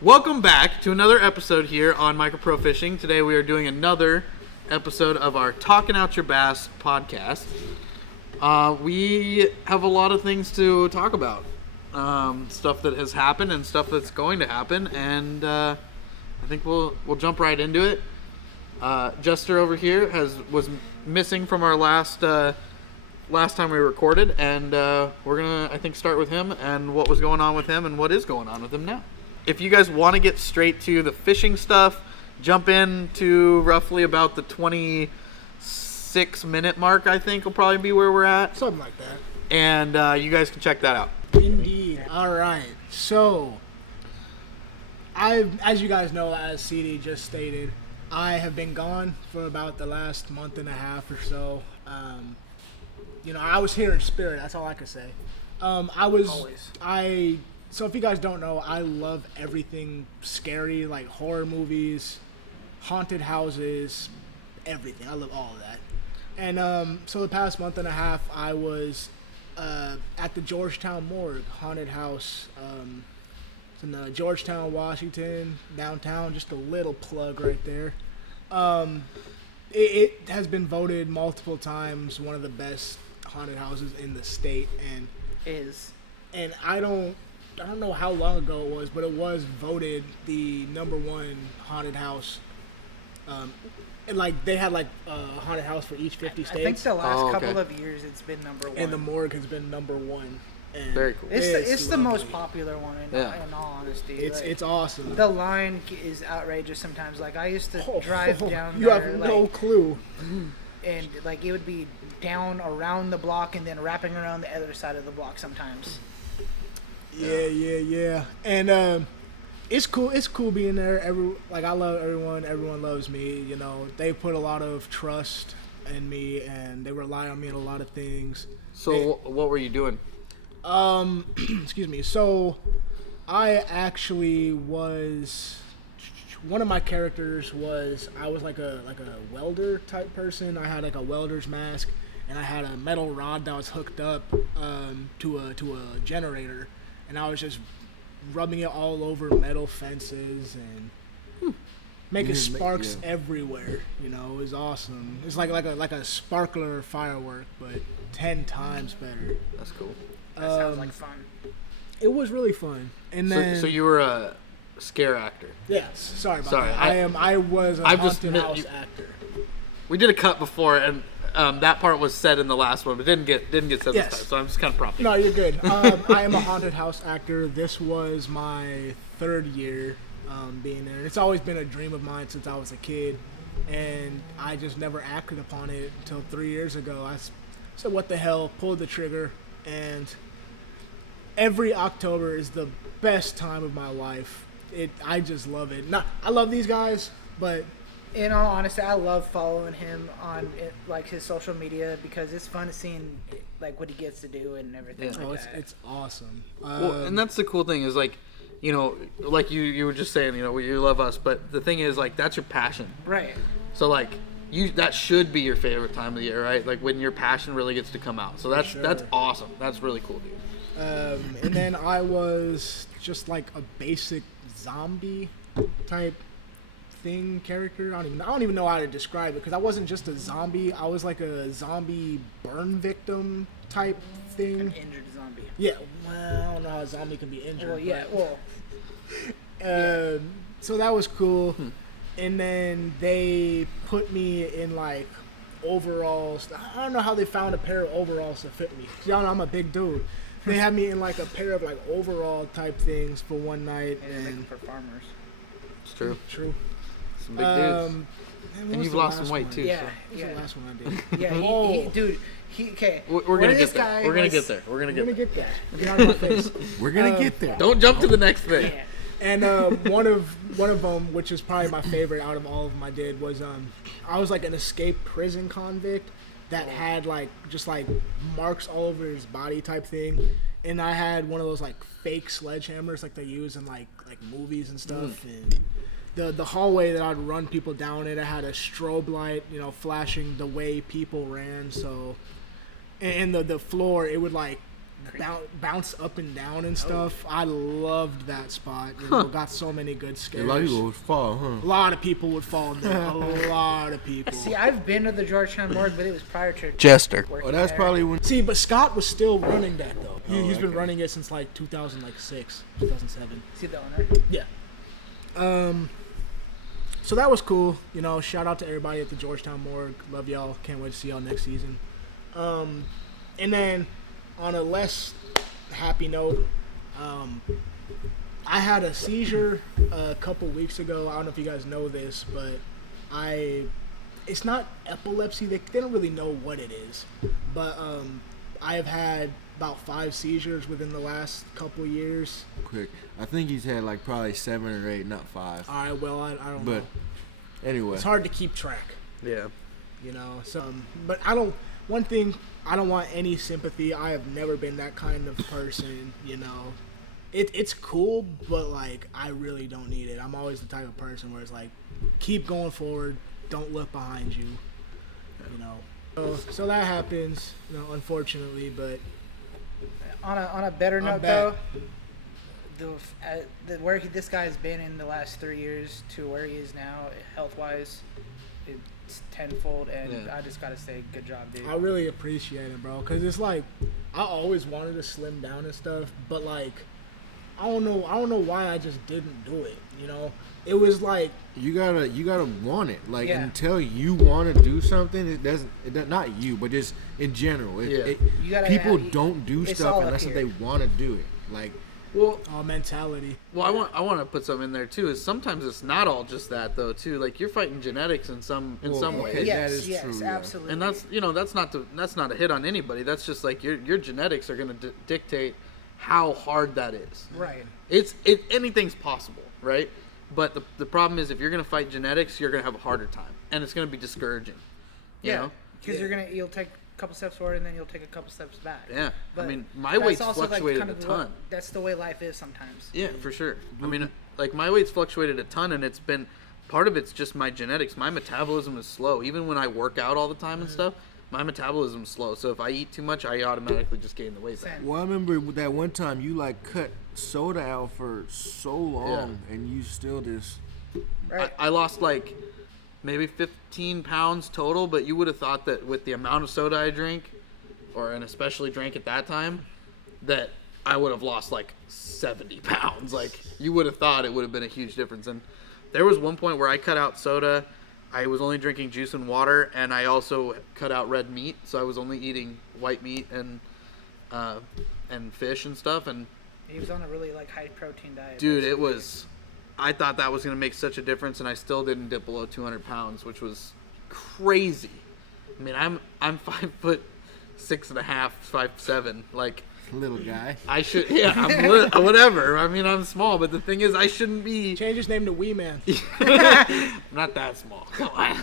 Welcome back to another episode here on MicroProFishing. Today we are doing another episode of our Talkin' Out Your Bass podcast. We have a lot of things to talk about. Stuff that has happened and stuff that's going to happen, and I think we'll jump right into it. Jester over here was missing from our last time we recorded, and we're gonna, I think, start with him and what was going on with him and what is going on with him now. If you guys want to get straight to the fishing stuff, jump in to roughly about the 26-minute mark, I think will probably be where we're at. Something like that. And you guys can check that out. Indeed. All right. So, as you guys know, as CD just stated, I have been gone for about the last month and a half or so. I was here in spirit. That's all I could say. So if you guys don't know, I love everything scary, like horror movies, haunted houses, everything. I love all of that. And so the past month and a half, I was at the Georgetown Morgue haunted house. It's in Georgetown, Washington, downtown. Just a little plug right there. It has been voted multiple times one of the best haunted houses in the state, and I don't know how long ago it was, but it was voted the #1 haunted house. And they had a haunted house for each 50 states. I think the last couple of years it's been #1. And the morgue has been #1. And very cool. It's the most popular one in all honesty. It's awesome. The line is outrageous sometimes. Like I used to drive down you there. You have no clue. And it would be down around the block and then wrapping around the other side of the block sometimes. Yeah. And it's cool. It's cool being there. I love everyone. Everyone loves me. You know, they put a lot of trust in me, and they rely on me in a lot of things. So what were you doing? Excuse me. So I actually was. One of my characters was I was like a welder type person. I had a welder's mask, and I had a metal rod that was hooked up to a generator, and I was just rubbing it all over metal fences and making sparks everywhere. You know, it was awesome. It's like a sparkler firework, but 10 times better. That's cool. That sounds like fun. It was really fun. And then so you were a scare actor. Yes. Sorry about that. I was a haunted house actor. We did a cut before, and that part was said in the last one, but didn't get said this time. So I'm just kind of prompting. No, you're good. I am a haunted house actor. This was my 3rd year being there. It's always been a dream of mine since I was a kid, and I just never acted upon it until 3 years ago. I said, "What the hell?" Pulled the trigger, and every October is the best time of my life. I just love it. I love these guys, but in all honesty, I love following him on his social media because it's fun seeing what he gets to do and everything. It's awesome. And that's the cool thing is you were just saying, you love us, but the thing is that's your passion, right? So that should be your favorite time of the year, right? When your passion really gets to come out. So that's awesome. That's really cool, dude. And then I was just a basic zombie type thing character. I don't even know how to describe it because I wasn't just a zombie. I was like a zombie burn victim type thing. An injured zombie. Yeah. Well, I don't know how a zombie can be injured. Well, yeah. So that was cool. And then they put me in overalls. I don't know how they found a pair of overalls to fit me. Y'all know I'm a big dude. They had me in a pair of overall type things for one night. And for farmers. It's true. Some big dudes. And you've lost some weight too. Yeah, so. What's the last one I did? Yeah, okay. We're gonna get there. We're gonna get there. We're gonna get there. Get out of my face. We're gonna get there. Don't jump to the next thing. Yeah. And one of them, which is probably my favorite out of all of them I did, was I was an escaped prison convict that had just marks all over his body type thing, and I had one of those fake sledgehammers they use in movies and stuff, and the hallway that I'd run people down it, I had a strobe light, flashing the way people ran, so and the floor, it would bounce up and down and stuff. I loved that spot. You know, got so many good scares. A lot of people would fall, huh? A lot of people would fall in there. A lot of people. See, I've been to the Georgetown morgue, but it was prior to Jester. Oh, that's probably when. See, but Scott was still running that though. He's been running it since like 2006, 2007. See the owner? Yeah. So that was cool. You know, shout out to everybody at the Georgetown morgue. Love y'all. Can't wait to see y'all next season. And then on a less happy note, I had a seizure a couple weeks ago. I don't know if you guys know this, but it's not epilepsy. They don't really know what it is. But I have had about 5 seizures within the last couple years. Quick. I think he's had like probably 7 or 8, not 5. All right, well, I don't know. But anyway. It's hard to keep track. Yeah. You know, so, but one thing, I don't want any sympathy. I have never been that kind of person, you know. It's cool, but, like, I really don't need it. I'm always the type of person where it's like, keep going forward, don't look behind you, you know. So that happens, you know, unfortunately, but... On a better note, though, where this guy's been in the last 3 years to where he is now, health-wise, it's tenfold, and I just gotta say, good job, dude. I really appreciate it, bro, because it's like, I always wanted to slim down and stuff, but like, I don't know why I just didn't do it, you know. It was like you gotta want it. Like until you want to do something, it doesn't. Not you, but just in general. People don't do stuff unless they want to do it. Like mentality. Well, I want to put something in there too. Is sometimes it's not all just that though too. Like you're fighting genetics in some ways. Yes, that is true. Absolutely. And that's not a hit on anybody. That's just like your genetics are going to dictate how hard that is. Right. Anything's possible, right? But the problem is if you're going to fight genetics, you're going to have a harder time, and it's going to be discouraging. You know? Because you'll take a couple steps forward and then you'll take a couple steps back. Yeah. But I mean, my weight's fluctuated like a ton. That's the way life is sometimes. Yeah, for sure. I mean, like my weight's fluctuated a ton, and it's been part of it's just my genetics. My metabolism is slow. Even when I work out all the time and stuff, my metabolism's slow. So if I eat too much, I automatically just gain the weight back. Well, I remember that one time you like cut soda out for so long, and you still just. Right. I lost like maybe 15 pounds total, but you would have thought that with the amount of soda I drink, and especially drank at that time, that I would have lost like 70 pounds. Like you would have thought it would have been a huge difference. And there was one point where I cut out soda. I was only drinking juice and water, and I also cut out red meat. So I was only eating white meat and fish and stuff. And he was on a really like high protein diet. Dude, it was. I thought that was going to make such a difference, and I still didn't dip below 200 pounds, which was crazy. I mean, I'm 5'6.5", 5'7", like little guy. I should, I'm whatever. I mean, I'm small, but the thing is, I shouldn't be. Change his name to Wee Man. I'm not that small. Come on.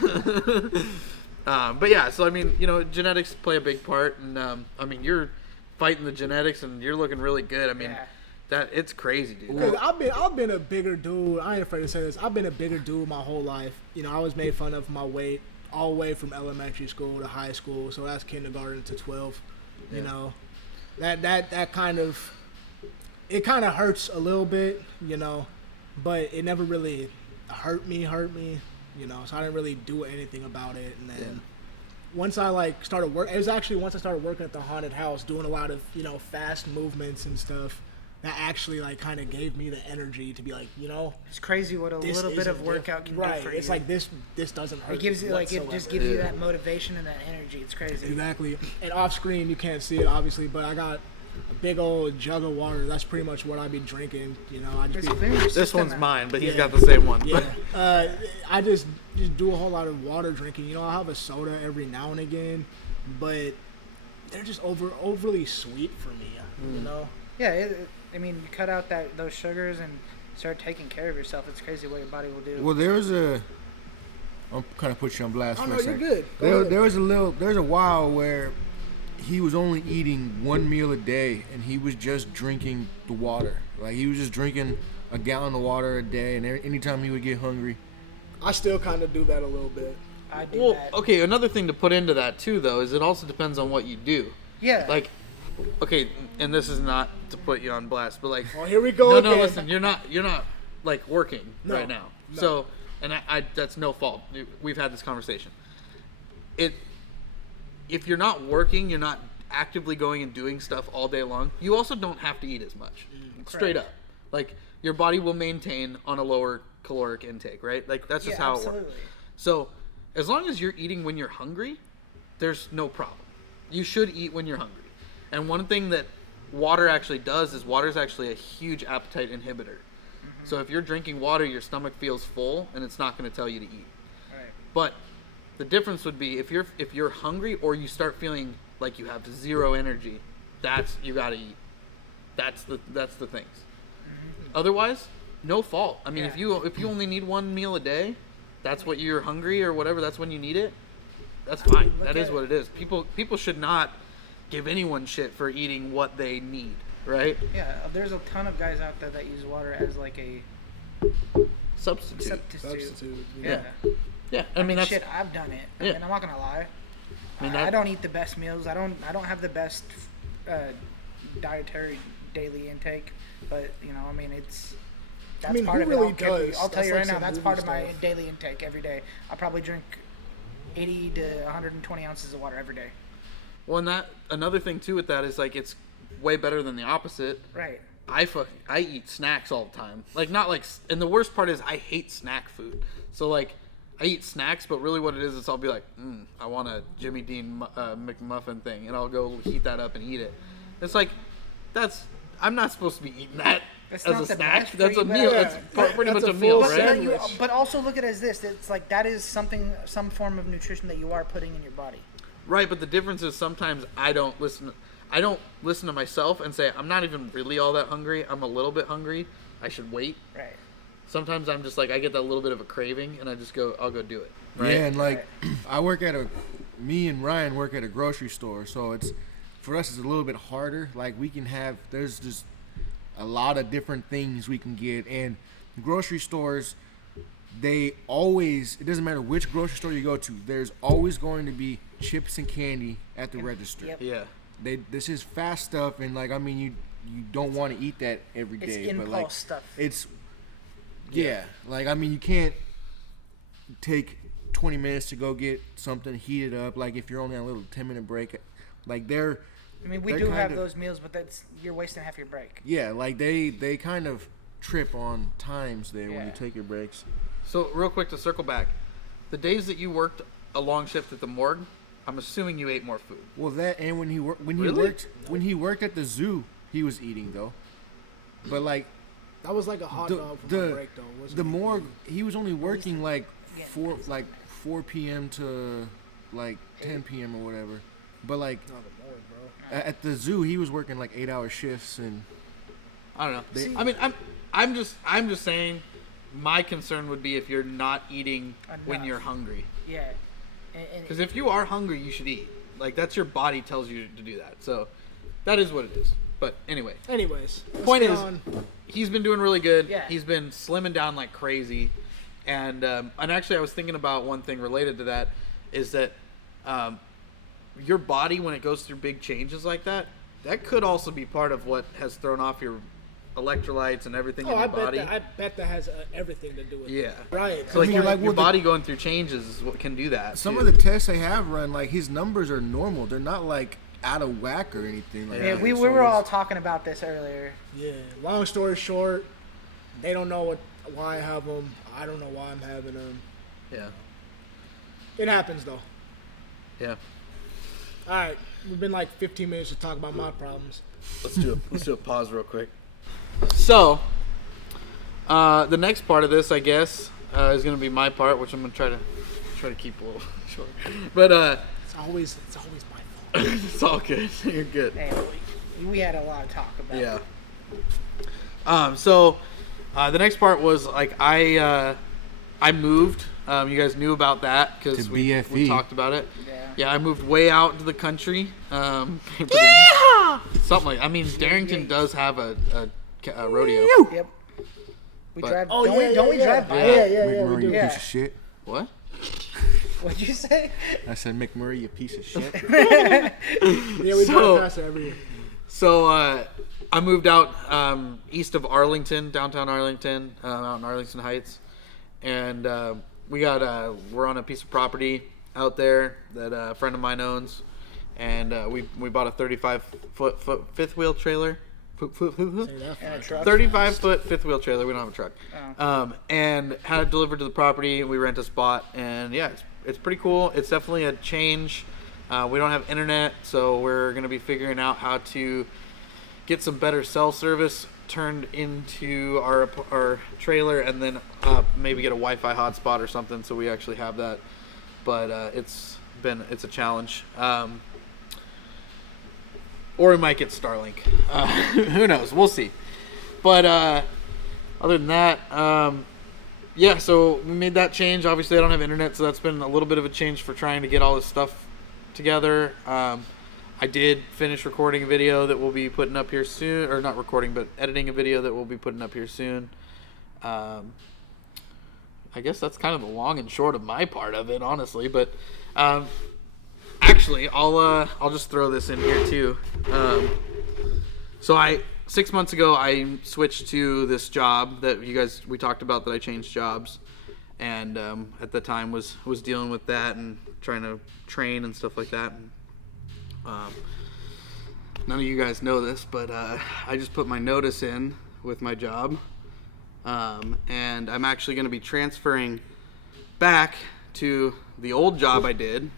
But yeah, so I mean, you know, genetics play a big part, and I mean, you're fighting the genetics, and you're looking really good. I mean. Yeah. It's crazy, dude. Cause I've been a bigger dude. I ain't afraid to say this. I've been a bigger dude my whole life. You know, I was made fun of my weight all the way from elementary school to high school. So that's kindergarten to 12. You know, that kind of hurts a little bit. You know, but it never really hurt me. You know, so I didn't really do anything about it. And then once I started work, it was actually once I started working at the haunted house, doing a lot of fast movements and stuff. That actually kind of gave me the energy to be like, it's crazy what a little bit of workout can do for you. It's like this doesn't hurt. It gives you it just gives you that motivation and that energy. It's crazy. Exactly. And off screen you can't see it obviously, but I got a big old jug of water. That's pretty much what I be drinking. I just this one's mine, but he's got the same one. Yeah. I just do a whole lot of water drinking. I'll have a soda every now and again, but they're just overly sweet for me. Yeah. I mean, you cut out those sugars and start taking care of yourself. It's crazy what your body will do. Well, I'm kind of put you on blast for a second. You're good. There's a while where he was only eating one meal a day, and he was just drinking the water. Like, he was just drinking a gallon of water a day, and anytime he would get hungry. I still kind of do that a little bit. I do that. Okay, another thing to put into that, too, though, is it also depends on what you do. Yeah. Like, okay, and this is not to put you on blast, but like, Oh, here we go no, again. no, listen, you're not like working No, right now. no. So, and I that's no fault. We've had this conversation. If you're not working, you're not actively going and doing stuff all day long. You also don't have to eat as much. Straight up, like your body will maintain on a lower caloric intake, right? Like that's just how it works. So, as long as you're eating when you're hungry, there's no problem. You should eat when you're hungry. And one thing that water actually does is water is actually a huge appetite inhibitor. So if you're drinking water, your stomach feels full, and it's not going to tell you to eat. Right. But the difference would be if you're hungry or you start feeling like you have zero energy, you got to eat. That's the things. Otherwise, no fault. I mean, if you only need one meal a day, that's what you're hungry or whatever. That's when you need it. That's fine. That is what it is. People should not give anyone shit for eating what they need, right? Yeah, there's a ton of guys out there that use water as like a Substitute. Yeah. Yeah. I mean, that's shit. I've done it. I Yeah. mean, I'm not gonna lie. I I don't eat the best meals. I don't have the best dietary daily intake. But I mean, that's part who of really it. I'll does? tell That's you like right now, some that's movie part of my stuff. daily intake every day. I probably drink 80 to 120 ounces of water every day. Well, and another thing too with that is like it's way better than the opposite. Right. I eat snacks all the time. Like not like, and the worst part is I hate snack food. So like I eat snacks, but really what it is I'll be like, I want a Jimmy Dean McMuffin thing, and I'll go heat that up and eat it. It's like I'm not supposed to be eating that It's as not a the snack. best for That's you, a but meal. yeah, That's pretty much that's a a meal, full right? sandwich. But also look at it as this. It's like that is some form of nutrition that you are putting in your body. Right, but the difference is sometimes I don't listen to myself and say I'm not even really all that hungry. I'm a little bit hungry. I should wait. Right. Sometimes I'm just like I get that little bit of a craving and I'll go do it. Right? Yeah, and like me and Ryan work at a grocery store, so for us it's a little bit harder. Like there's just a lot of different things we can get, and grocery stores, it doesn't matter which grocery store you go to, there's always going to be chips and candy at the register. Yep. Yeah. This is fast stuff, and like I mean you don't want to eat that every day. It's impulse but like stuff. it's like I mean you can't take 20 minutes to go get something heated up. Like if you're only on a little 10-minute break, like I mean, we they're do kind have of- those meals, but you're wasting half your break. yeah, like they kind of trip on times there when Yeah. you take your breaks. So real quick to circle back, the days that you worked a long shift at the morgue, I'm assuming you ate more food. Well, that and when he Really? worked at the zoo, he was eating though. But like That was like a hot dog for my break, though. Wasn't the it? morgue, he was only working like 4 p.m. to like 10 p.m. or whatever. But like No, the morgue, bro. at the zoo, he was working like 8-hour shifts, and I don't know. I mean, I'm just saying. My concern would be if you're not eating when Enough. you're hungry. Yeah. Because if you are hungry, you should eat. Like that's your body tells you to do that. So that is what it is. But anyway, Anyways, point get is, on. he's been doing really good. Yeah. He's been slimming down like crazy, and actually I was thinking about one thing related to that is that your body when it goes through big changes like that could also be part of what has thrown off your electrolytes and everything in your body. I bet that has everything to do with Yeah. it. Right. So like, I mean, your, like, your with the- body going through changes is what can do that. some too. of the tests they have run, like his numbers are normal. They're not like out of whack or anything like Yeah, that. we So were all it's- talking about this earlier. Yeah. Long story short, they don't know why I have them. I don't know why I'm having them. Yeah. It happens though. Yeah. All right, we've been like 15 minutes to talk about my problems. Let's do a pause real quick. So, the next part of this, I guess, is going to be my part, which I'm going to try to keep a little short. But It's always my fault. it's all good. You're good. Hey, we had a lot of talk about Yeah. it. So, the next part was like I moved. You guys knew about that because To we BFE. talked about it. Yeah. Yeah, I moved way out into the country. Something like. I mean, Darrington does have a rodeo. Yep. We But- drive. Oh, don't we drive by? Yeah. it? McMurray, we do. you Yeah. piece of shit. What? What'd you say? I said, McMurray, you piece of shit. Yeah, we So- drive past it every year. So I moved out east of Arlington, downtown Arlington, out in Arlington Heights, and we're on a piece of property out there that a friend of mine owns, and we bought a 35-foot fifth wheel trailer. And a truck. 35-foot fifth wheel trailer. We don't have a truck. Oh. And had it delivered to the property. We rent a spot, and yeah, it's pretty cool. It's definitely a change. We don't have internet, so we're going to be figuring out how to get some better cell service turned into our trailer, and then maybe get a Wi-Fi hotspot or something, so we actually have that. But it's a challenge. Or we might get Starlink. Who knows? We'll see. But other than that, yeah, so we made that change. Obviously, I don't have internet, so that's been a little bit of a change for trying to get all this stuff together. I did finish recording a video that we'll be putting up here soon, or not recording, but editing a video that we'll be putting up here soon. I guess that's kind of the long and short of my part of it, honestly. But actually, I'll just throw this in here too. So 6 months ago, I switched to this job that we talked about, that I changed jobs, and at the time was dealing with that and trying to train and stuff like that. And, none of you guys know this, but I just put my notice in with my job, and I'm actually going to be transferring back to the old job I did,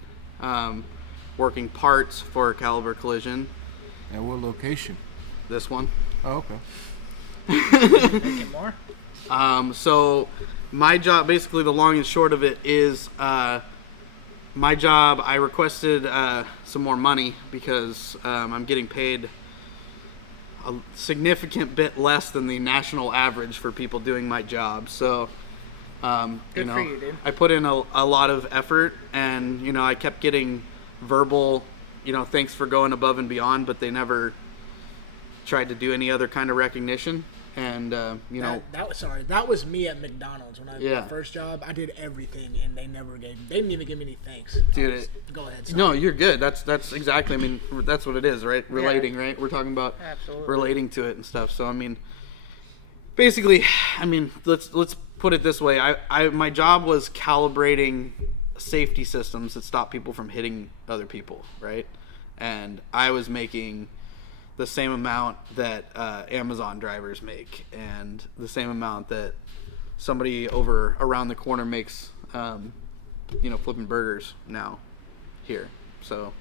working parts for Caliber Collision. At what location? This one. Oh, okay. Making more? So my job, basically the long and short of it is, my job, I requested some more money because I'm getting paid a significant bit less than the national average for people doing my job. So, Good for you, dude. I put in a lot of effort, and, I kept getting verbal, thanks for going above and beyond, but they never tried to do any other kind of recognition. And that was me at McDonald's when I had my first job. I did everything, and they didn't even give me any thanks. Dude, go ahead. No, you're good. That's exactly. I mean, that's what it is, right? Relating, right? We're talking about relating to it and stuff. So I mean, basically, let's put it this way. My job was calibrating safety systems that stop people from hitting other people, right? And I was making the same amount that Amazon drivers make, and the same amount that somebody around the corner makes, flipping burgers now here. So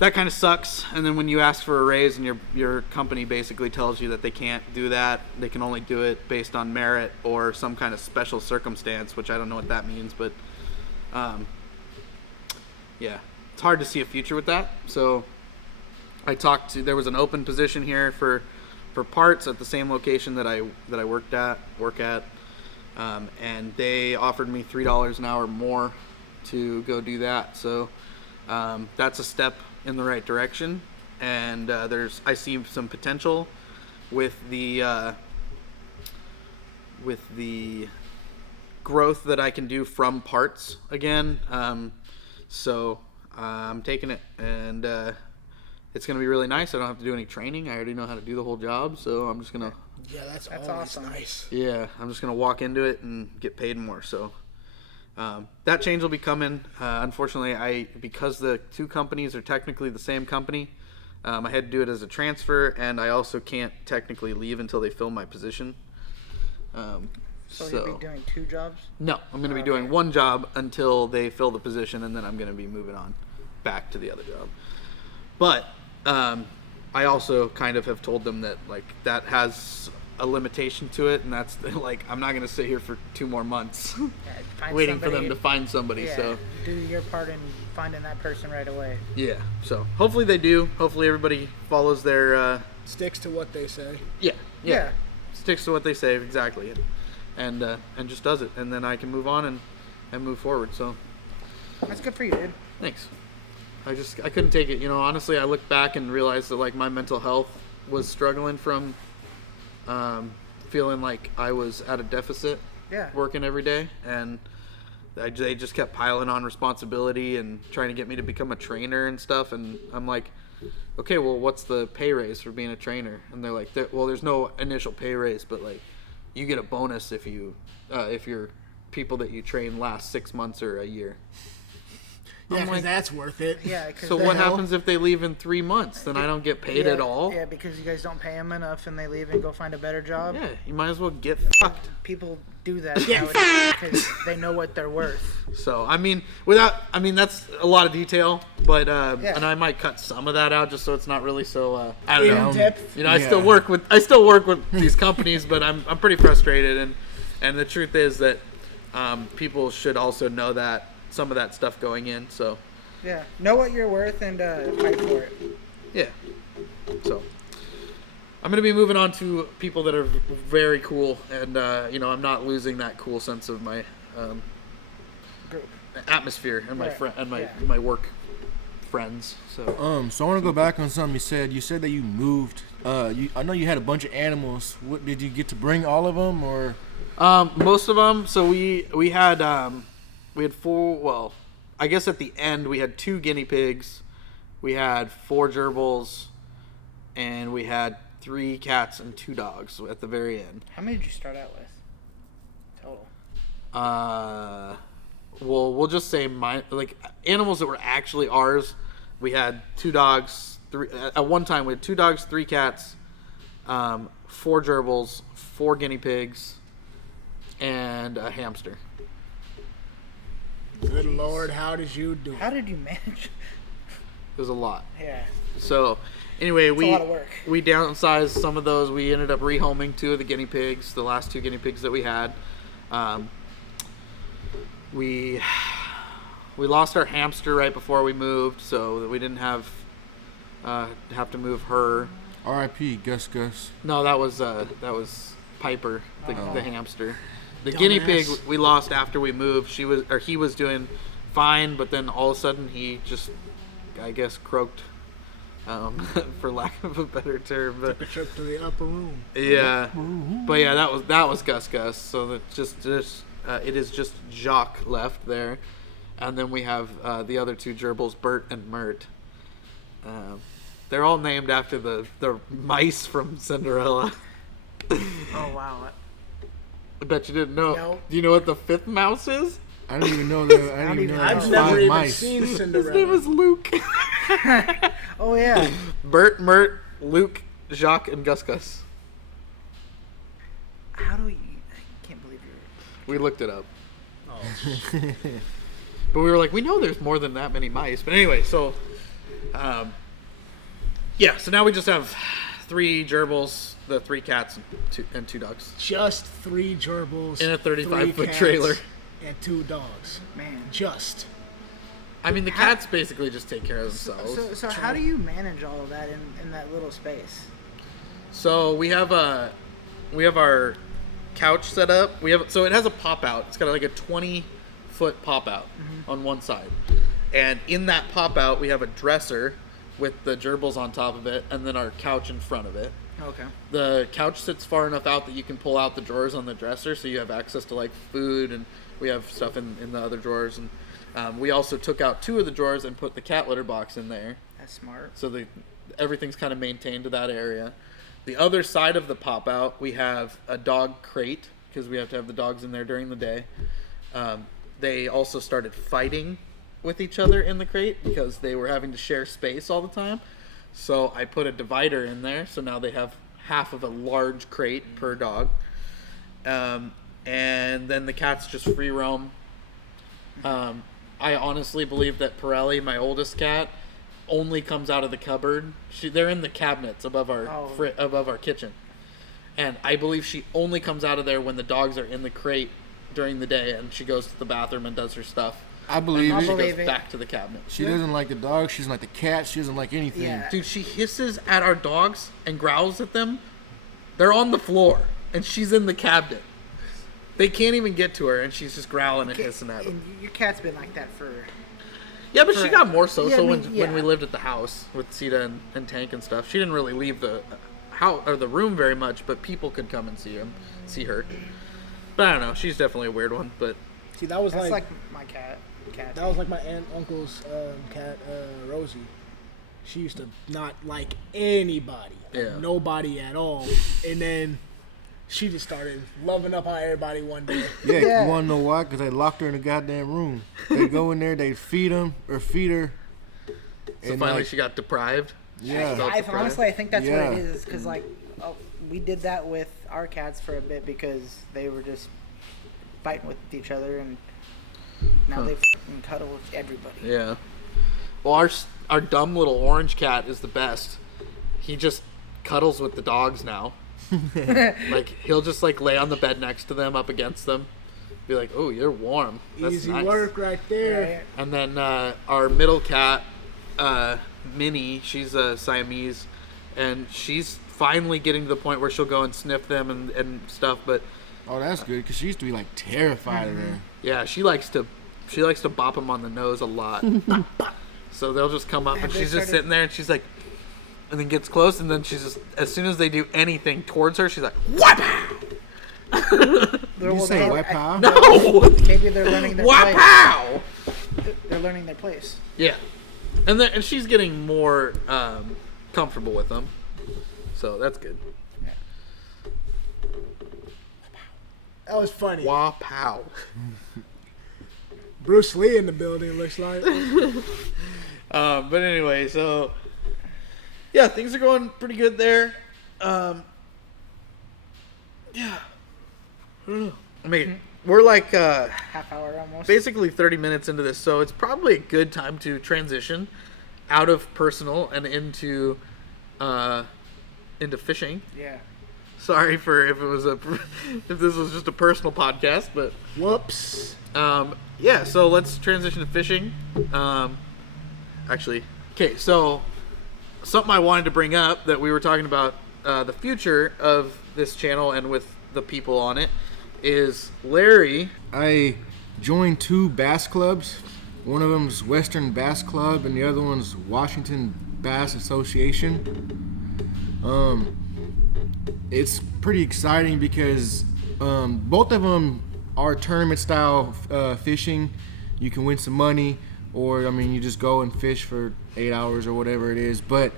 that kind of sucks. And then when you ask for a raise and your company basically tells you that they can't do that, they can only do it based on merit or some kind of special circumstance, which I don't know what that means, but yeah, it's hard to see a future with that. So there was an open position here for parts at the same location that I work at, and they offered me $3 an hour more to go do that. So that's a step in the right direction, and I see some potential with the growth that I can do from parts again. So I'm taking it, and it's going to be really nice. I don't have to do any training. I already know how to do the whole job, so I'm just going to... Yeah, that's awesome. Nice. Yeah, I'm just going to walk into it and get paid more. So that change will be coming. Unfortunately, because the two companies are technically the same company, I had to do it as a transfer, and I also can't technically leave until they fill my position. So you'll be doing two jobs? No, I'm going to be doing one job until they fill the position, and then I'm going to be moving on back to the other job. But I also kind of have told them that that has a limitation to it, and that's I'm not going to sit here for 2 more months waiting for them to find somebody. Yeah, so do your part in finding that person right away. Yeah. So hopefully they do. Hopefully everybody follows their sticks to what they say. Yeah. Sticks to what they say, exactly, and just does it, and then I can move on and move forward. So that's good for you, dude. Thanks. I couldn't take it. Honestly, I looked back and realized that my mental health was struggling from feeling like I was at a deficit working every day, and they just kept piling on responsibility and trying to get me to become a trainer and stuff, and I'm like, okay, well, what's the pay raise for being a trainer? And they're like, well, there's no initial pay raise, but like, you get a bonus if your people that you train last 6 months or a year. Yeah, I'm 'cause like, that's worth it. Yeah. 'Cause so what happens if they leave in 3 months? Then I don't get paid at all? Yeah, because you guys don't pay them enough and they leave and go find a better job. Yeah, you might as well get fucked. People do that nowadays because they know what they're worth. So, I mean, that's a lot of detail, but, and I might cut some of that out just so it's not really so, I don't know. In depth. You know, I still work with these companies, but I'm pretty frustrated, and the truth is that people should also know that some of that stuff going in. So Yeah, know what you're worth and fight for it. yeah. So I'm gonna be moving on to people that are very cool, and I'm not losing that cool sense of my Group. atmosphere and my Right. friend and Yeah. my work friends. So So I want to go back on something you said. You said that you moved. I know you had a bunch of animals. What did you get to bring all of them, or? most of them. So we had 4. Well, I guess at the end we had 2 guinea pigs, we had 4 gerbils, and we had 3 cats and 2 dogs at the very end. How many did you start out with? Total. Well, we'll just say animals that were actually ours. We had 2 dogs. At one time we had 2 dogs, 3 cats, 4 gerbils, 4 guinea pigs, and a hamster. Good Lord, how did you do How it? did you manage? It was a lot. Yeah. So, anyway, a lot of work. we downsized some of those. We ended up rehoming 2 of the guinea pigs, the last 2 guinea pigs that we had. We lost our hamster right before we moved, so that we didn't have to move her. R.I.P. Gus. No, that was Piper, the hamster. The guinea pig we lost after we moved. He was doing fine, but then all of a sudden he just, I guess, croaked, for lack of a better term. But Took a trip to the upper room. yeah, but yeah, that was Gus. So that it is just Jacques left there, and then we have the other 2 gerbils, Bert and Mert. They're all named after the mice from Cinderella. Oh wow. I bet you didn't know. No. Do you know what the 5th mouse is? I didn't even know that. I didn't even know there I've was never 5 even mice. seen His Cinderella. name is Luke. Oh yeah. Bert, Mert, Luke, Jacques, and Gus. How do you? I can't believe you're. We looked it up. But we were like, we know there's more than that many mice. But anyway, so so now we just have 3 gerbils, the 3 cats, and 2 dogs. Just 3 gerbils. In a 35-foot 3 cats, trailer. And 2 dogs. Man. Just. I mean, the cats basically just take care of themselves. So how do you manage all of that in that little space? So we have our couch set up. So it has a pop out. It's got like a 20-foot pop out on one side, and in that pop out we have a dresser with the gerbils on top of it, and then our couch in front of it. Okay. The couch sits far enough out that you can pull out the drawers on the dresser, so you have access to like food, and we have stuff in the other drawers, and we also took out 2 of the drawers and put the cat litter box in there. That's smart. So everything's kind of maintained to that area. The other side of the pop out, we have a dog crate because we have to have the dogs in there during the day. They also started fighting with each other in the crate because they were having to share space all the time. So I put a divider in there, so now they have half of a large crate per dog. And then the cats just free roam. I honestly believe that Pirelli, my oldest cat, only comes out of the cupboard. They're in the cabinets above our kitchen, and I believe she only comes out of there when the dogs are in the crate during the day, and she goes to the bathroom and does her stuff. I believe She it. goes back to the cabinet. She doesn't like the dog. She doesn't like the cat. She doesn't like anything. Yeah. Dude, she hisses at our dogs and growls at them. They're on the floor, and she's in the cabinet. They can't even get to her, and she's just growling and hissing at them. And your cat's been like that for. Yeah, but she got more social Yeah, when we lived at the house with Sita and Tank and stuff. She didn't really leave the house or the room very much, but people could come and see her. But I don't know. She's definitely a weird one. But See, that was That's like like my cat. that was like my aunt uncle's cat, Rosie. She used to not like anybody, Yeah. nobody at all, and then she just started loving up on everybody one day. Yeah, you want to know why? Because they locked her in a goddamn room. They go in there, they feed her. So finally she got deprived. Yeah. Honestly, I think that's Yeah. what it is. Because we did that with our cats for a bit because they were just fighting with each other, and now they fucking cuddle with everybody. Yeah. Well, our dumb little orange cat is the best. He just cuddles with the dogs now. Like he'll just like lay on the bed next to them, up against them, be like, "Oh, you're warm. That's Easy nice." work right there. Right. And then our middle cat, Minnie, she's a Siamese, and she's finally getting to the point where she'll go and sniff them and stuff. But Oh, that's good, because she used to be, like, terrified of them. yeah, she likes to bop them on the nose a lot. So they'll just come up and Have they she's just started- sitting there and she's like, and then gets close and then she's just, as soon as they do anything towards her, she's like, "What?" Did you say white power? No. Maybe they're learning their place. Wow. They're learning their place. Yeah, and she's getting more comfortable with them, so that's good. That was funny. Wah pow. Bruce Lee in the building, looks like. But anyway, so yeah, things are going pretty good there. Yeah. I don't know. I mean, we're like Half hour almost. basically 30 minutes into this, so it's probably a good time to transition out of personal and into fishing. Yeah. Sorry for if this was just a personal podcast, but Whoops. yeah. So let's transition to fishing. Actually, okay. So something I wanted to bring up that we were talking about the future of this channel and with the people on it is Larry. I joined 2 bass clubs. One of them's Western Bass Club, and the other one's Washington Bass Association. It's pretty exciting because both of them are tournament style fishing. You can win some money, or I mean, you just go and fish for 8 hours or whatever it is. But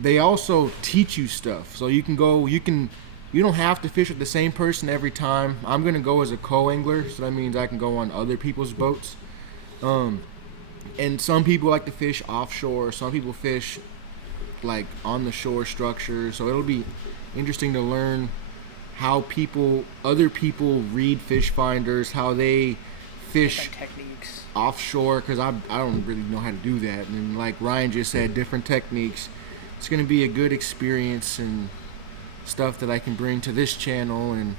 they also teach you stuff, so you can go. You don't have to fish with the same person every time. I'm gonna go as a co-angler, so that means I can go on other people's boats. And some people like to fish offshore. Some people fish like on the shore structures. So it'll be interesting to learn how other people read fish finders, how they fish Different techniques. offshore, because I don't really know how to do that. And like Ryan just said, different techniques. It's going to be a good experience and stuff that I can bring to this channel. And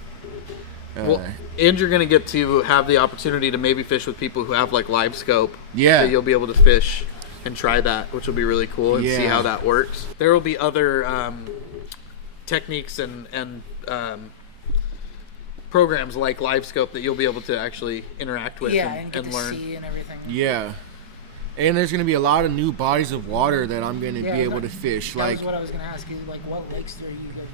And you're gonna get to have the opportunity to maybe fish with people who have like live scope. Yeah. So you'll be able to fish and try that, which will be really cool, and see Yeah. how that works. There will be other techniques and programs like live scope that you'll be able to actually interact with And get to learn. see and everything. yeah. And there's going to be a lot of new bodies of water that I'm going to be able to fish. That Like, was what I was going to ask you. Like, what lakes are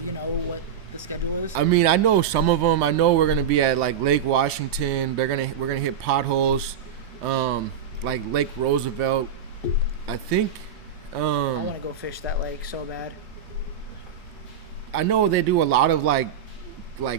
you know what the schedule is? I mean, I know some of them. I know we're going to be at like Lake Washington. We're going to hit potholes, like Lake Roosevelt. I think. I want to go fish that lake so bad. I know they do a lot of like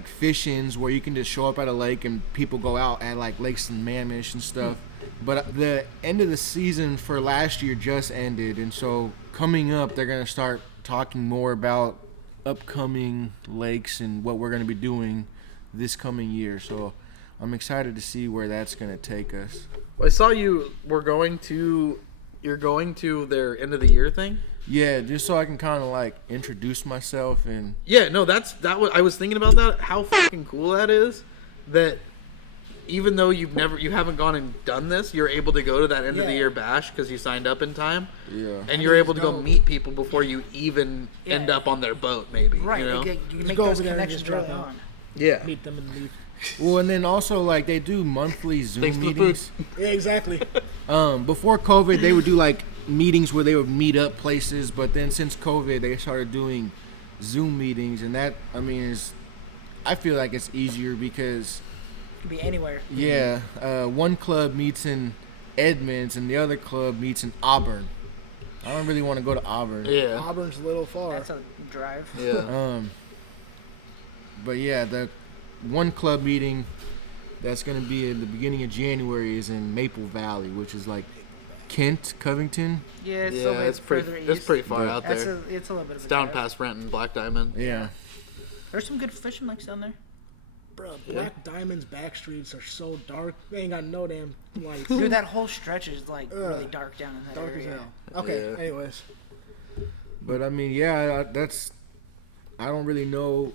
fish-ins where you can just show up at a lake and people go out at like Lakes and Mamish and stuff. But the end of the season for last year just ended, and so coming up they're gonna start talking more about upcoming lakes and what we're gonna be doing this coming year. So I'm excited to see where that's gonna take us. Well, I saw you're going to their end of the year thing. Yeah, just so I can kind of like introduce myself and Yeah, no, I was thinking about that. How fucking cool that is. That even though you haven't gone and done this, you're able to go to that end of the year bash because you signed up in time. yeah. And you're able to go dope. meet people before you even end Yeah. up on their boat, maybe. Right. You know? You make go those over there and connections just drop early out. on. Yeah. Meet them and leave. Well, and then also like they do monthly Zoom Thanks for the food. meetings. Yeah, exactly. Before COVID, they would do like meetings where they would meet up places, but then since COVID, they started doing Zoom meetings, and that I feel like it's easier because Could be anywhere. one club meets in Edmonds and the other club meets in Auburn, I don't really want to go to Auburn. Yeah. Auburn's a little far. That's a drive. Yeah. But yeah, the one club meeting that's going to be in the beginning of January is in Maple Valley, which is like Kent, Covington. Yeah, it's a Yeah, little bit it's further pretty. east. It's pretty far But- out It's there. a little bit of It's a down drive. past Renton, Black Diamond. Yeah. There's some good fishing lakes down there. Bro, Black Diamond's back streets are so dark. They ain't got no damn lights. Dude, that whole stretch is like Ugh. really dark down in that Dark as area. hell. Okay, Yeah. anyways. But I mean, yeah, I don't really know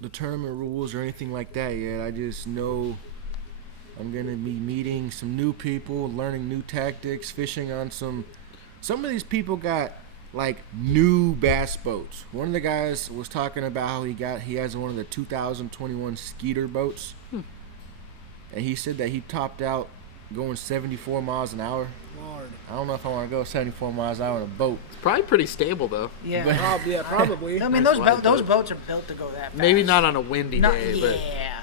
the tournament rules or anything like that yet. I just know I'm gonna be meeting some new people, learning new tactics, fishing on some of these people got like new bass boats. One of the guys was talking about how he has one of the 2021 Skeeter boats. And he said that he topped out going 74 miles an hour. Lord. I don't know if I want to go 74 miles an hour in a boat. It's probably pretty stable though. Yeah. Yeah, probably. I mean, Nice those wide those boat. boats are built to go that fast. Maybe not on a windy Not, day, yeah.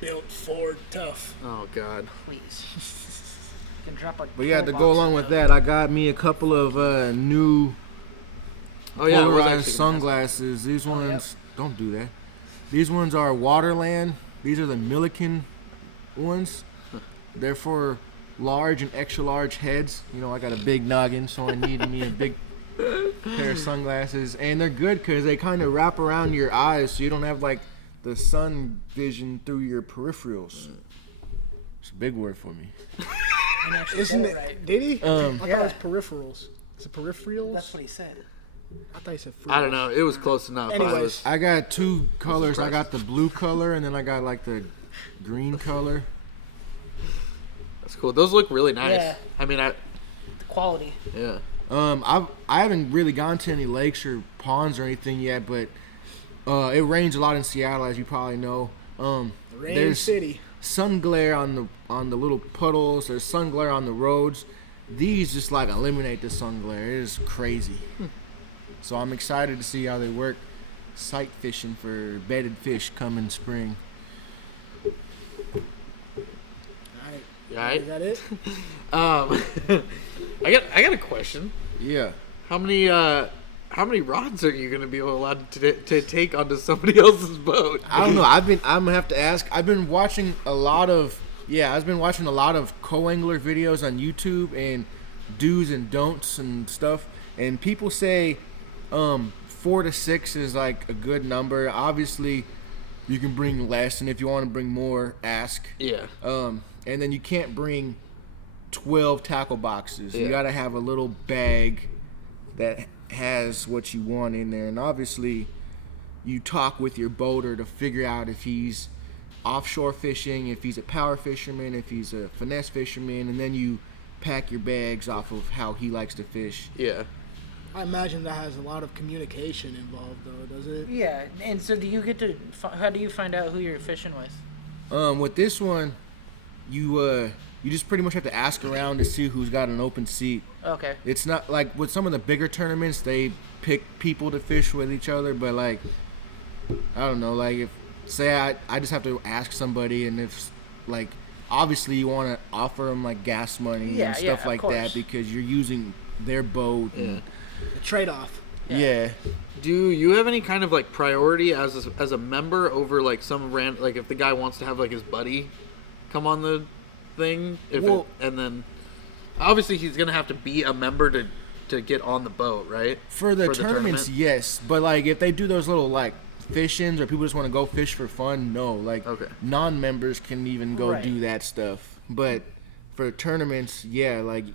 Built Ford tough. but oh god. Please. You can drop a But yeah, to toolbox go in along with those. that, I got me a couple of new Oh yeah, I was polarized actually gonna ask. sunglasses. These ones, don't do that. These ones are Waterland. These are the Milliken ones. They're for large and extra large heads. You know, I got a big noggin, so I needed me a big pair of sunglasses. And they're good because they kind of wrap around your eyes so you don't have like the sun vision through your peripherals. It's a big word for me. And actually Isn't said it? right. Did he? I thought Yeah. it was peripherals. Is it peripherals? That's what he said. I thought he said. I don't know. It was close enough. Anyways. I was, I got two colors. I got the blue color and then I got like the green color. that's cool. Those look really nice. Yeah. I mean, The quality. yeah. I haven't really gone to any lakes or ponds or anything yet, but it rains a lot in Seattle, as you probably know. Rain There's City. sun glare on the little puddles. There's sun glare on the roads. These just like eliminate the sun glare. It is crazy. So I'm excited to see how they work. Sight fishing for bedded fish coming spring. Alright. Right. Is that it? I got a question. Yeah. How many rods are you gonna be allowed to take onto somebody else's boat? I don't know. I'm gonna have to ask. I've been watching a lot of co-angler videos on YouTube and do's and don'ts and stuff. And people say 4 to 6 is like a good number. Obviously, you can bring less, and if you want to bring more, ask. Yeah. And then you can't bring 12 tackle boxes. Yeah. You got to have a little bag that has what you want in there. And obviously, you talk with your boater to figure out if he's offshore fishing, if he's a power fisherman, if he's a finesse fisherman, and then you pack your bags off of how he likes to fish. Yeah. I imagine that has a lot of communication involved, though, does it? Yeah, and so do you get to? How do you find out who you're fishing with? With this one, you just pretty much have to ask around to see who's got an open seat. Okay. It's not like with some of the bigger tournaments, they pick people to fish with each other, but like, I don't know, like if, say I just have to ask somebody, and if like, obviously you want to offer them like gas money Yeah, and stuff yeah, of like that course. because you're using their boat. And, The trade-off. yeah. Do you have any kind of like priority as a member over like some like if the guy wants to have like his buddy come on the thing, and then obviously he's gonna have to be a member to get on the boat, right? For the tournament? tournaments, yes. But like if they do those little like fish-ins or people just want to go fish for fun, no. Like Okay. non-members can even go Right. do that stuff. But for tournaments, yeah, like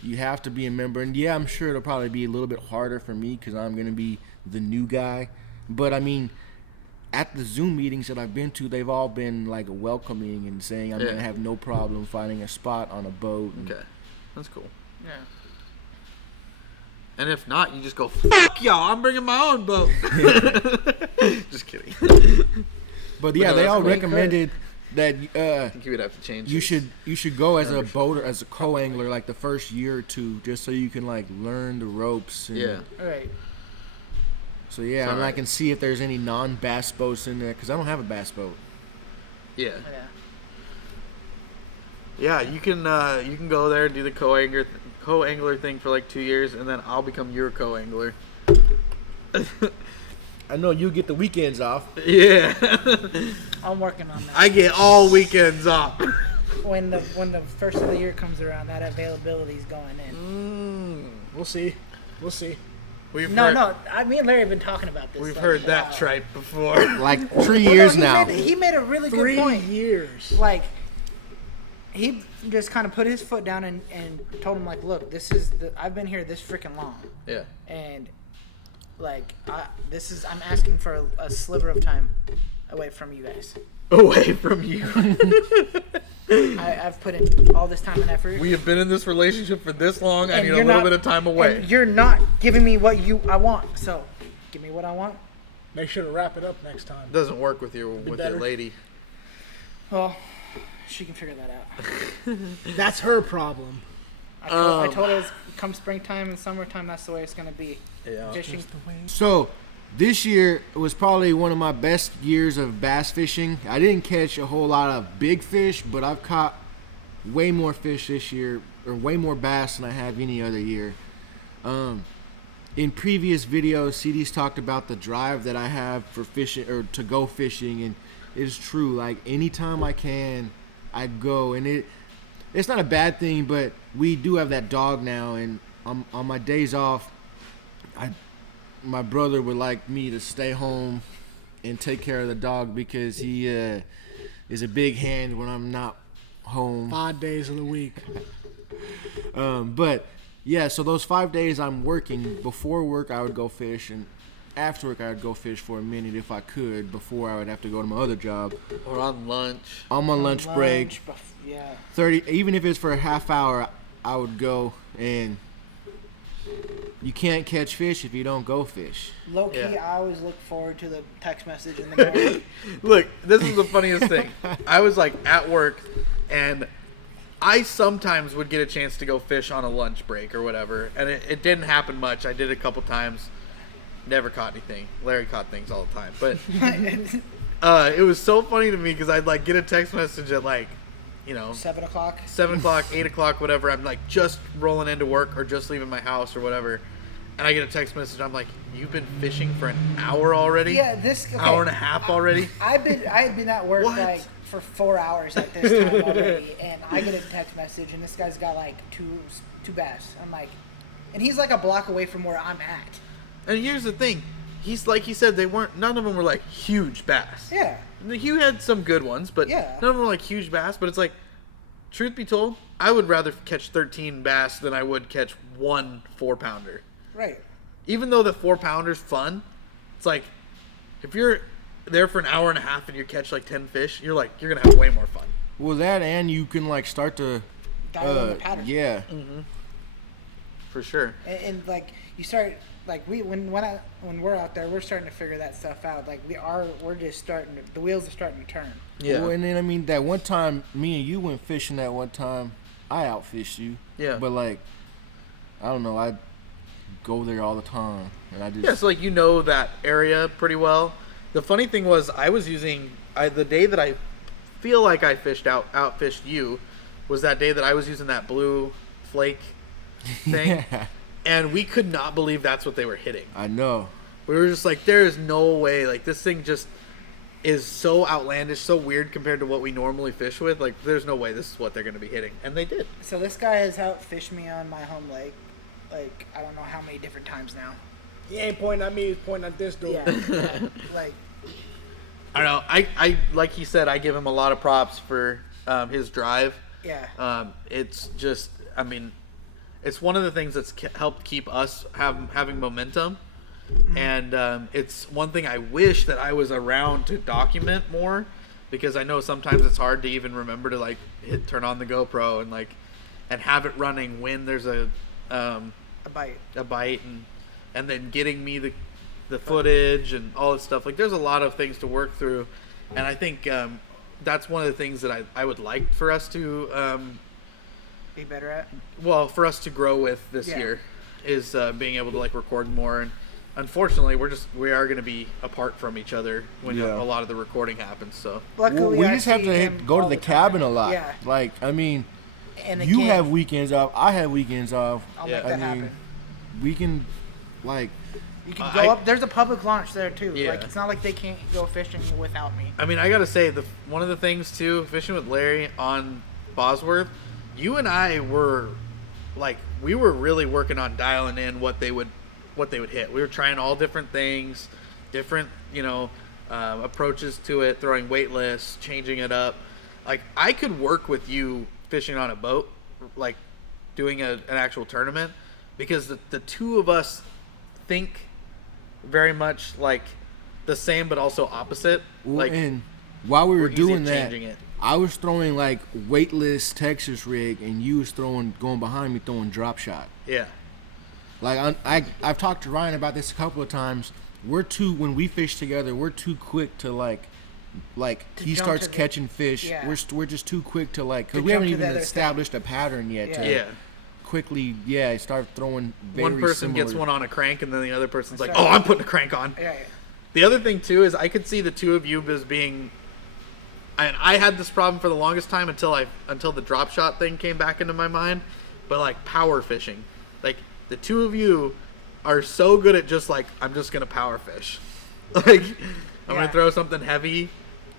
you have to be a member. And yeah, I'm sure it'll probably be a little bit harder for me because I'm gonna be the new guy. But I mean, at the Zoom meetings that I've been to, they've all been like welcoming and saying I'm Yeah. gonna have no problem finding a spot on a boat. And Okay, that's cool. Yeah. And if not, you just go, fuck y'all, I'm bringing my own boat. Just kidding. But yeah, no, they that's all cool. recommended that I think you would have to change. you it. should go as a boater, as a co-angler, like the first year or two, just so you can like learn the ropes. And Yeah. All right. So yeah, and I Sorry. can see if there's any non-bass boats in there because I don't have a bass boat. Yeah. Yeah. Yeah, you can go there and do the co-angler co-angler thing for like 2 years, and then I'll become your co-angler. I know you get the weekends off. Yeah. I'm working on that. I get all weekends off. When the first of the year comes around, that availability's going in. We'll see. We'll see. Me and Larry have been talking about this. We've like, heard for a that while. tripe before. Like 3 years now. He made a really good 3 point. years. Like, he just kind of put his foot down and told him, like, look, I've been here this freaking long. Yeah. And, like, I'm asking for a sliver of time away from you guys. Away from you. I've put in all this time and effort. We have been in this relationship for this long. I and need a you're little not- bit of time away. And you're not giving me what I want. So, give me what I want. Make sure to wrap it up next time. Doesn't work with your better. lady. Well, she can figure that out. That's her problem. I told her come springtime and summertime, that's the way it's going to be. Yeah. Fishing. So, this year was probably one of my best years of bass fishing. I didn't catch a whole lot of big fish, but I've caught way more fish this year, or way more bass than I have any other year. In previous videos, CD's talked about the drive that I have for fishing, or to go fishing, and it's true. Like, anytime I can, I go, and it's not a bad thing, but we do have that dog now, and on my days off, my brother would like me to stay home and take care of the dog because he is a big hand when I'm not home. 5 days of the week. But yeah, so those 5 days I'm working. Before work, I would go fish, and after work, I would go fish for a minute if I could. Before I would have to go to my other job. Or on lunch. On my lunch break, Yeah. 30. Even if it's for a half hour, I would go, and you can't catch fish if you don't go fish. Low key, Yeah. I always look forward to the text message in the morning. Look, this is the funniest thing. I was like at work, and I sometimes would get a chance to go fish on a lunch break or whatever, and it didn't happen much. I did it a couple times, never caught anything. Larry caught things all the time, but it was so funny to me because I'd like get a text message at like, 7 o'clock. 7 o'clock, 8 o'clock, whatever. I'm like just rolling into work or just leaving my house or whatever, and I get a text message. I'm like, "You've been fishing for an hour already? Yeah, this hour and a half already." I had been at work What? like for 4 hours at this time already, and I get a text message, and this guy's got like two bass. I'm like, and he's like a block away from where I'm at. And here's the thing, he's like he said, none of them were like huge bass. Yeah. You had some good ones, but Yeah. none of them were like huge bass. But it's like, truth be told, I would rather catch 13 bass than I would catch one 4-pounder. Right. Even though the 4-pounder's fun, it's like, if you're there for an hour and a half and you catch like 10 fish, you're gonna have way more fun. Well, that, and you can like start to Dial in the pattern. yeah. For sure. And like you start like when we're out there, we're starting to figure that stuff out. Like we're just the wheels are starting to turn. Yeah. Well, and then I mean that one time me and you went fishing that one time, I outfished you. Yeah. But like, I don't know, I go there all the time, and I just Yeah, so like that area pretty well. The funny thing was I was using the day that I feel like I outfished you was that day that I was using that blue flake thing. Yeah. And we could not believe that's what they were hitting. I know. We were just like, there is no way. Like, this thing just is so outlandish, so weird compared to what we normally fish with. Like, there's no way this is what they're going to be hitting. And they did. So this guy has outfished me on my home lake, like I don't know how many different times now. He ain't pointing at me, he's pointing at this dude. Yeah. Like I don't know. I like he said, I give him a lot of props for his drive. yeah. It's just, I mean, it's one of the things that's helped keep us having momentum. And it's one thing I wish that I was around to document more, because I know sometimes it's hard to even remember to like turn on the GoPro and have it running when there's a bite and then getting me the footage and all this stuff. Like, there's a lot of things to work through, and I think that's one of the things that I would like for us to Be better at. well, for us to grow with this year is being able to like record more. And unfortunately, we are going to be apart from each other when a lot of the recording happens. So Luckily, we I just have see to him go to all the time. cabin a lot. Yeah. Like, I mean, And You again, have weekends off. I have weekends off. I'll Yeah. make that happen. We can, like, You can go up. There's a public launch there too. Yeah. Like it's not like they can't go fishing without me. I mean, I gotta say, one of the things too, fishing with Larry on Bosworth, you and I were, like, we were really working on dialing in what they would hit. We were trying all different things, different, approaches to it, throwing weight lists, changing it up. Like, I could work with you fishing on a boat, like, doing an actual tournament, because the two of us think very much like the same but also opposite. well, Like, and while we were easy doing at that, changing it. I was throwing, like, weightless Texas rig, and you was going behind me throwing drop shot. yeah. Like, I've talked to Ryan about this a couple of times. When we fish together, we're too quick to, like he jump starts to the- catching fish. Yeah. We're just too quick to, like, because To we haven't jump to the even other established a pattern yet. Yeah. To Yeah. quickly, start throwing very One person similar. gets one on a crank, and then the other person's like, That's "Oh, right. I'm putting a crank on." Yeah. The other thing too is I could see the two of you as being, and I had this problem for the longest time until the drop shot thing came back into my mind. But like power fishing, like the two of you are so good at just like, I'm just gonna power fish, like I'm gonna throw something heavy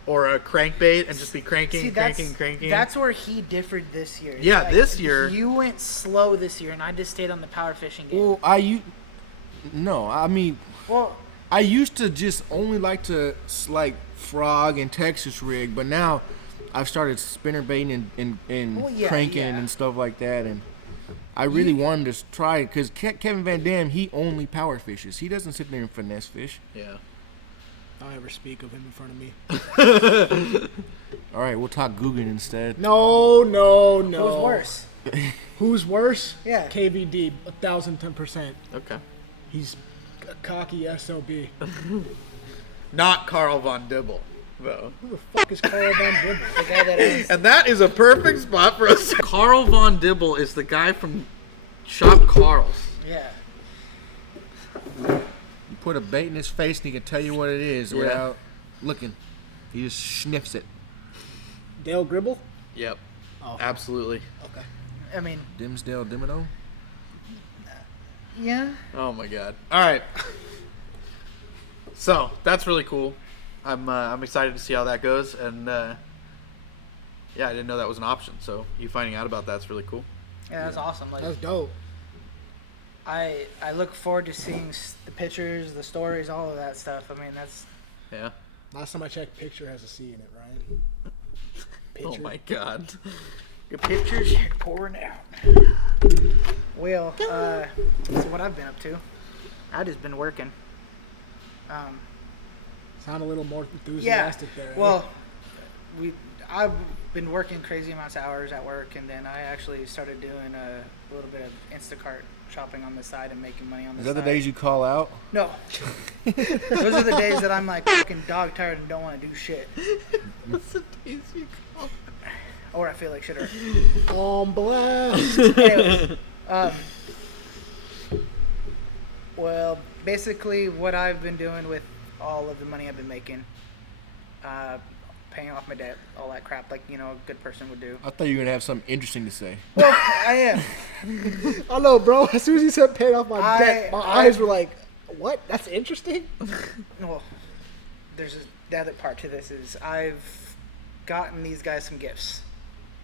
or a crankbait and just be cranking, cranking. That's where he differed this year. It's Yeah, this year- you went slow this year, and I just stayed on the power fishing game. Well, Well, I used to just only like to like frog and Texas rig, but now I've started spinner baiting and Well, yeah, cranking yeah. and stuff like that, and I really wanted to try it because Kevin Van Dam, he only power fishes. He doesn't sit there and finesse fish. Yeah. Don't ever speak of him in front of me. All right, we'll talk Googan instead. No. it was worse. Who's worse? Yeah. KVD, 1,010%. Okay. He's a cocky SOB. Not Carl Von Dibble, though. Who the fuck is Carl Van Dibble? The guy that is. And that is a perfect spot for us. Carl Von Dibble is the guy from Shop Carl's. Yeah. You put a bait in his face and he can tell you what it is Yeah. without looking. He just sniffs it. Dale Gribble? Yep. Oh. Absolutely. Okay. I mean, Dimsdale Dimino. yeah. Oh my god. All right. So that's really cool. I'm excited to see how that goes, and yeah, I didn't know that was an option. So you finding out about that's really cool. Yeah, that's awesome. Like, That's dope. I look forward to seeing the pictures, the stories, all of that stuff. I mean, that's Yeah. Last time I checked, picture has a C in it, Ryan. Oh Picture. my god. your pictures pouring out. Well, that's what I've been up to. I've just been working. Sound a little more Yeah. enthusiastic there. Well, I've been working crazy amounts of hours at work, and then I actually started doing a little bit of Instacart shopping on the side and making money on the Is side. that the days you call out? No. Those are the days that I'm like fucking dog tired and don't want to do shit. That's the days you call. Or I feel like shit. Or On blast. anyways, well, basically what I've been doing with all of the money I've been making, paying off my debt, all that crap, like, a good person would do. I thought you were gonna have something interesting to say. Well, I am. I know, bro. As soon as you said paying off my debt, my I- eyes were like, what? That's interesting? Well, there's the other part to this is I've gotten these guys some gifts,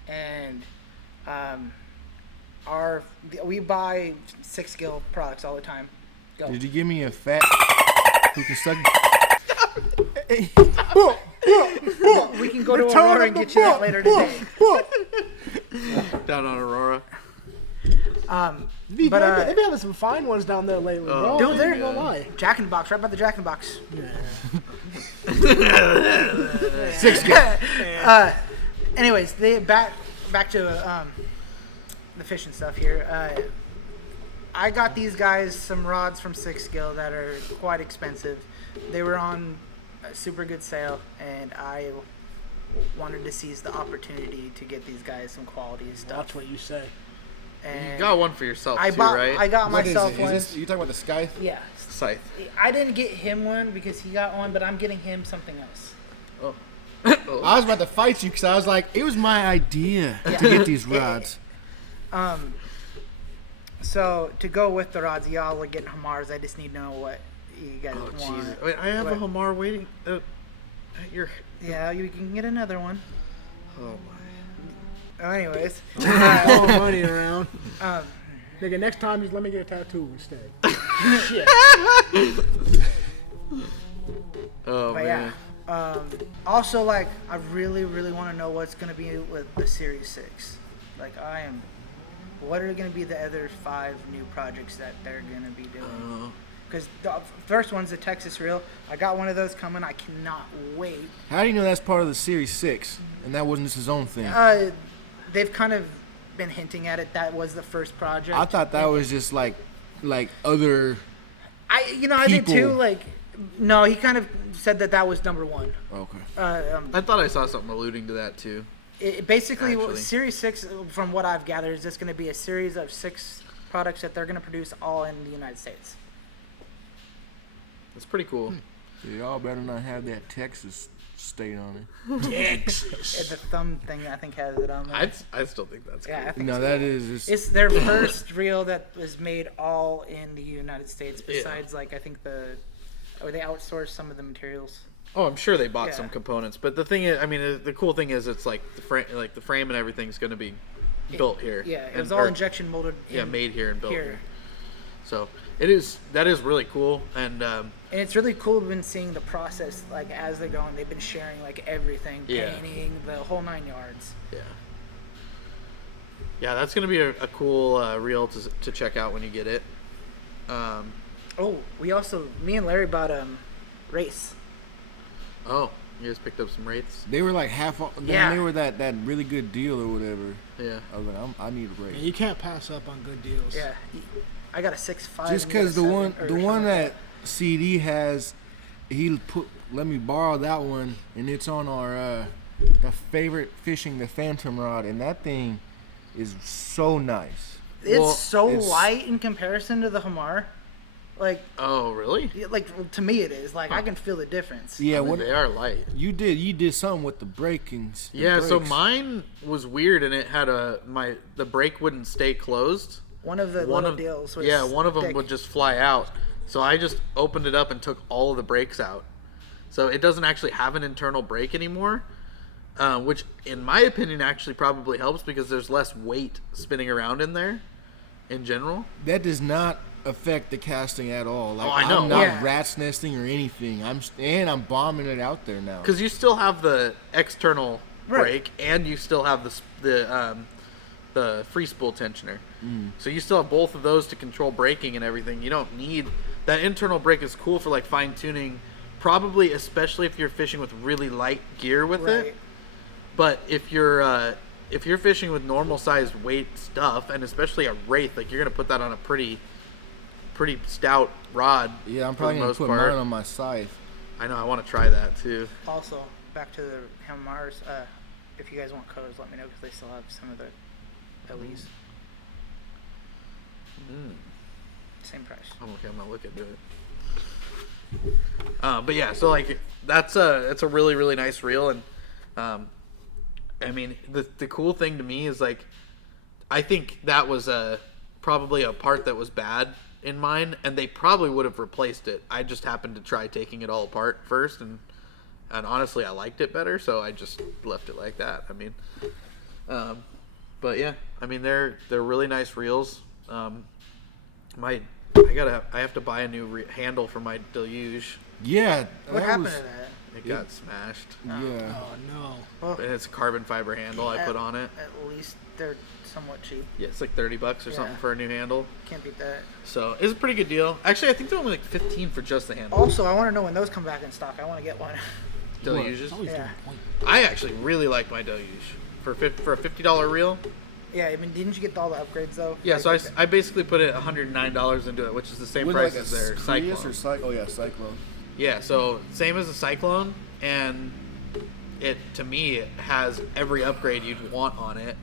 and we buy 6 Gill products all the time. Go. Did you give me a fat who can suck? We can go to Aurora and get you that later today. Down on Aurora. They've been having some fine ones down there lately, bro. Dude, I they're ain't gonna lie. Jack in the Box, right by the Jack in the Box. 6 Gill. Anyways, back to the fishing stuff here. I got these guys some rods from 6 Gill that are quite expensive. They were on a super good sale, and I wanted to seize the opportunity to get these guys some quality stuff. Watch what you say. And You got one for yourself I too, bought. right? I got What is myself it? one. Is this, you talking about the sky? Yeah, Scythe. I didn't get him one because he got one, but I'm getting him something else. Oh. I was about to fight you because I was like, it was my idea to get these rods. So to go with the rods, y'all are getting Hamars. I just need to know what you guys Oh, want. Jesus. Wait, I have a Hamar waiting at your... Yeah, you can get another one. Oh, my. Anyways. Throwing money around. Nigga, next time just let me get a tattoo instead. Shit. Oh, But man. yeah. Also, like, I really, really want to know what's going to be with the Series 6. Like, what are going to be the other 5 new projects that they're going to be doing? Because the first one's the Texas Reel. I got one of those coming. I cannot wait. How do you know that's part of the Series 6 and that wasn't just his own thing? They've kind of been hinting at it. That was the first project. I thought that was just like other. I did too. people. Like, no, he kind of said that was number 1. Okay. I thought I saw something alluding to that, too. Basically, Actually. Series 6, from what I've gathered, is just going to be a series of 6 products that they're going to produce all in the United States. That's pretty cool. So y'all better not have that Texas state on it. Texas. The thumb thing, I think, has it on there. I still think that's cool. Yeah, I think No, so. that is. It's their first reel that was made all in the United States. Besides, like, I think they outsourced some of the materials. Oh, I'm sure they bought Yeah. some components, but the thing is, I mean, the cool thing is, it's like the frame and everything's going to be built here. Yeah, it And- was all or- injection molded. made here and built here. here. So that is really cool, and And it's really cool been seeing the process, like, as they're going. They've been sharing, like, everything, Yeah. painting, the whole 9 yards. yeah, that's going to be a cool reel to check out when you get it. Oh, me and Larry bought Race. Oh, you guys picked up some rates? They were like half off. Yeah. They were that really good deal or whatever. Yeah. I was like, I need a Yeah, break. you can't pass up on good deals. Yeah, I got a 6.5. Just because the one that CD has, let me borrow that one, and it's on our the favorite fishing, the Phantom rod, and that thing is so nice. It's Well, so it's- light in comparison to the Hamar. Like, Oh, really? to me it is. Like, I can feel the difference. Yeah, I mean, what they are light. you did something with the brakings. the Yeah, so brakes. mine was weird, and it had the brake wouldn't stay closed. One of the little deals was one of them thick. would just fly out. So I just opened it up and took all of the brakes out. So it doesn't actually have an internal brake anymore, which in my opinion actually probably helps because there's less weight spinning around in there in general. That does not affect the casting at all. Like, Oh, I know. I'm not Yeah. rat's nesting or anything. I'm bombing it out there now. Because you still have the external Right. brake and you still have the free spool tensioner. So you still have both of those to control braking and everything. You don't need that internal brake. Is cool for like fine tuning, probably especially if you're fishing with really light gear with Right. it. But if you're fishing with normal sized weight stuff, and especially a wraith, like you're gonna put that on a pretty stout rod. Yeah, I'm for probably the gonna most put part. mine on my scythe. I know I want to try that too. Also, back to the Hamars. If you guys want codes, let me know because they still have some of the LEs. Same price. I'm okay. I'm gonna look into it. But yeah, so like it's a really really nice reel, and I mean the cool thing to me is like I think that was probably a part that was bad in mine, and they probably would have replaced it. I just happened to try taking it all apart first, and honestly I liked it better, so I just left it like that. I mean, but yeah, I mean they're really nice reels. I have to buy a new handle for my deluge. Yeah. What that happened was- to that? It got smashed, Yeah. Oh no. Well, and it's a carbon fiber handle I put on it. At least they're somewhat cheap. Yeah, it's like $30 or something Yeah. for a new handle. Can't beat that. So it's a pretty good deal. Actually, I think they're only like $15 for just the handle. Also, I want to know when those come back in stock. I want to get one. Deluges. Always Yeah. doing a point. I actually really like my deluge for a $50 reel. Yeah, I mean, didn't you get all the upgrades though? Yeah, so Like, I basically put it $109 into it, which is the same With price like as their Prius Cyclone. or Oh yeah, Cyclone. Yeah, so same as the Cyclone, and it to me it has every upgrade you'd want on it.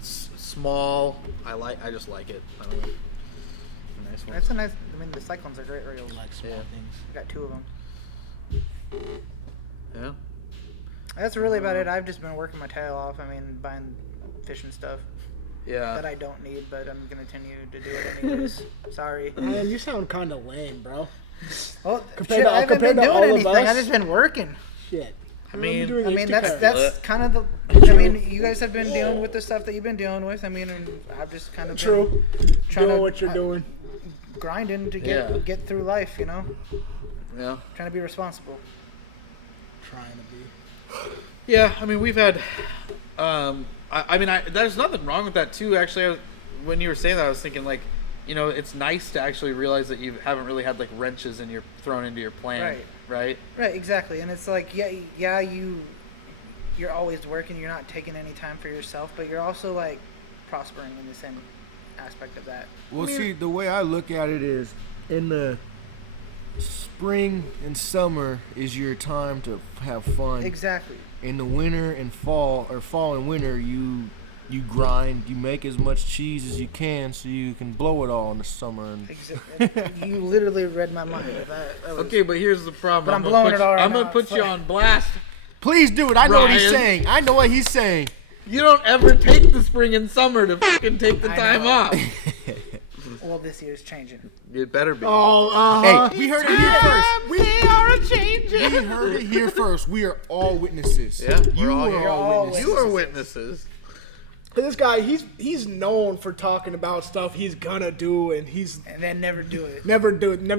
Small, I just like it. I don't know. Nice one. That's a nice. I mean, the Cyclones are great reels. Like small Yeah. things. I got 2 of them. Yeah. That's really about it. I've just been working my tail off. I mean, buying fishing stuff. Yeah. that I don't need, but I'm gonna continue to do it anyways. Sorry. Man, you sound kind of lame, bro. Well, Compared to- I haven't compared been to doing all of anything. us? I've just been working. Shit. I mean- Doing I mean, Instacart. that's kind of the. I mean, you guys have been dealing with the stuff that you've been dealing with. I mean, and I've just kind of True. been trying Doing to what you're doing. grinding to Yeah. get through life. You know, Yeah. trying to be responsible. Trying to be. Yeah, I mean, we've had. There's nothing wrong with that too. Actually, when you were saying that, I was thinking like, it's nice to actually realize that you haven't really had like wrenches thrown into your plan, right? Right, exactly. And it's like, you're always working. You're not taking any time for yourself, but you're also like prospering in the same aspect of that. Well, see, the way I look at it is, in the spring and summer is your time to have fun. Exactly. In the winter and fall, or fall and winter, you grind. You make as much cheese as you can, so you can blow it all in the summer. And You literally read my mind. That was, Okay, but here's the problem. But I'm blowing it all right I'm gonna now. put you on blast. please do it. I know what he's Ryan. saying. I know what he's saying. You don't ever take the spring and summer to fucking take the I time know. off. well, this year's changing. It better be. Oh, Hey, we heard it here first. We are changing. We heard it here first. We are all witnesses. Yeah, you we're all are here. all witnesses. You are witnesses. This guy, he's known for talking about stuff he's gonna do, and And then never do it. never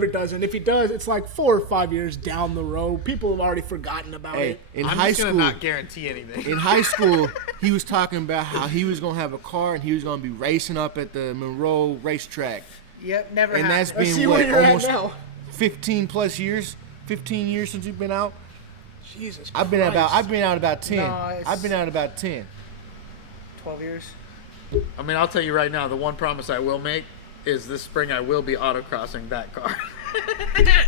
does. And if he does, it's like 4 or 5 years down the road. People have already forgotten about Hey, it. in I'm high just school, gonna not guarantee anything. in high school, he was talking about how he was gonna have a car and he was gonna be racing up at the Monroe racetrack. Yep, never And that's happened. Let's been see what, where you're almost at now. 15 plus years. 15 years since you've been out. Jesus I've been out about 10. No, it's- I've been out about 10. 12 years. I mean, I'll tell you right now, the one promise I will make is this spring I will be autocrossing that car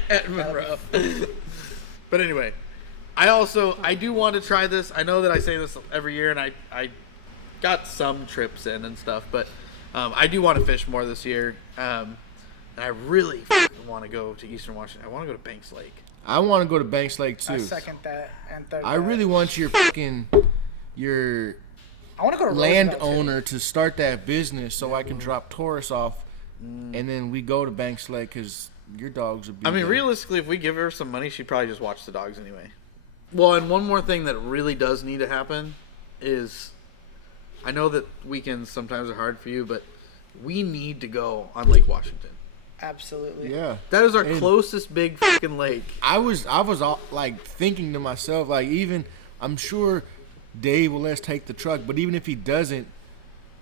at Monroe. But anyway, I do want to try this. I know that I say this every year, and I got some trips in and stuff, but I do want to fish more this year. And I really want to go to Eastern Washington. I want to go to Banks Lake. I want to go to Banks Lake too. I second that and third. I that. really want your I want to go to Roosevelt, landowner to start that business so I can drop tourists off, and then we go to Banks Lake because your dogs would be. I mean, there. realistically, if we give her some money, she'd probably just watch the dogs anyway. Well, and one more thing that really does need to happen is, I know that weekends sometimes are hard for you, but we need to go on Lake Washington. Absolutely. Yeah. That is our And- closest big fucking lake. I was all, like thinking to myself, like, even I'm sure Dave will let us take the truck, but even if he doesn't,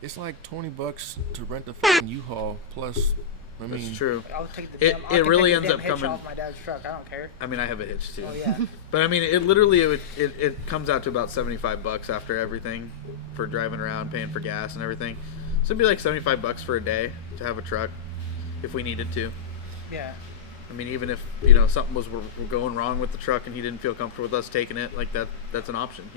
it's like $20 to rent the fucking U-Haul plus. I mean, That's true. I'll take the It- damn, it really take ends the up damn hitch coming- off my dad's truck. I don't care. I mean, I have a hitch too. Oh yeah. But I mean, it literally it comes out to about $75 after everything for driving around, paying for gas and everything. So it'd be like $75 for a day to have a truck if we needed to. Yeah. I mean, even if something was were going wrong with the truck and he didn't feel comfortable with us taking it, like that's an option,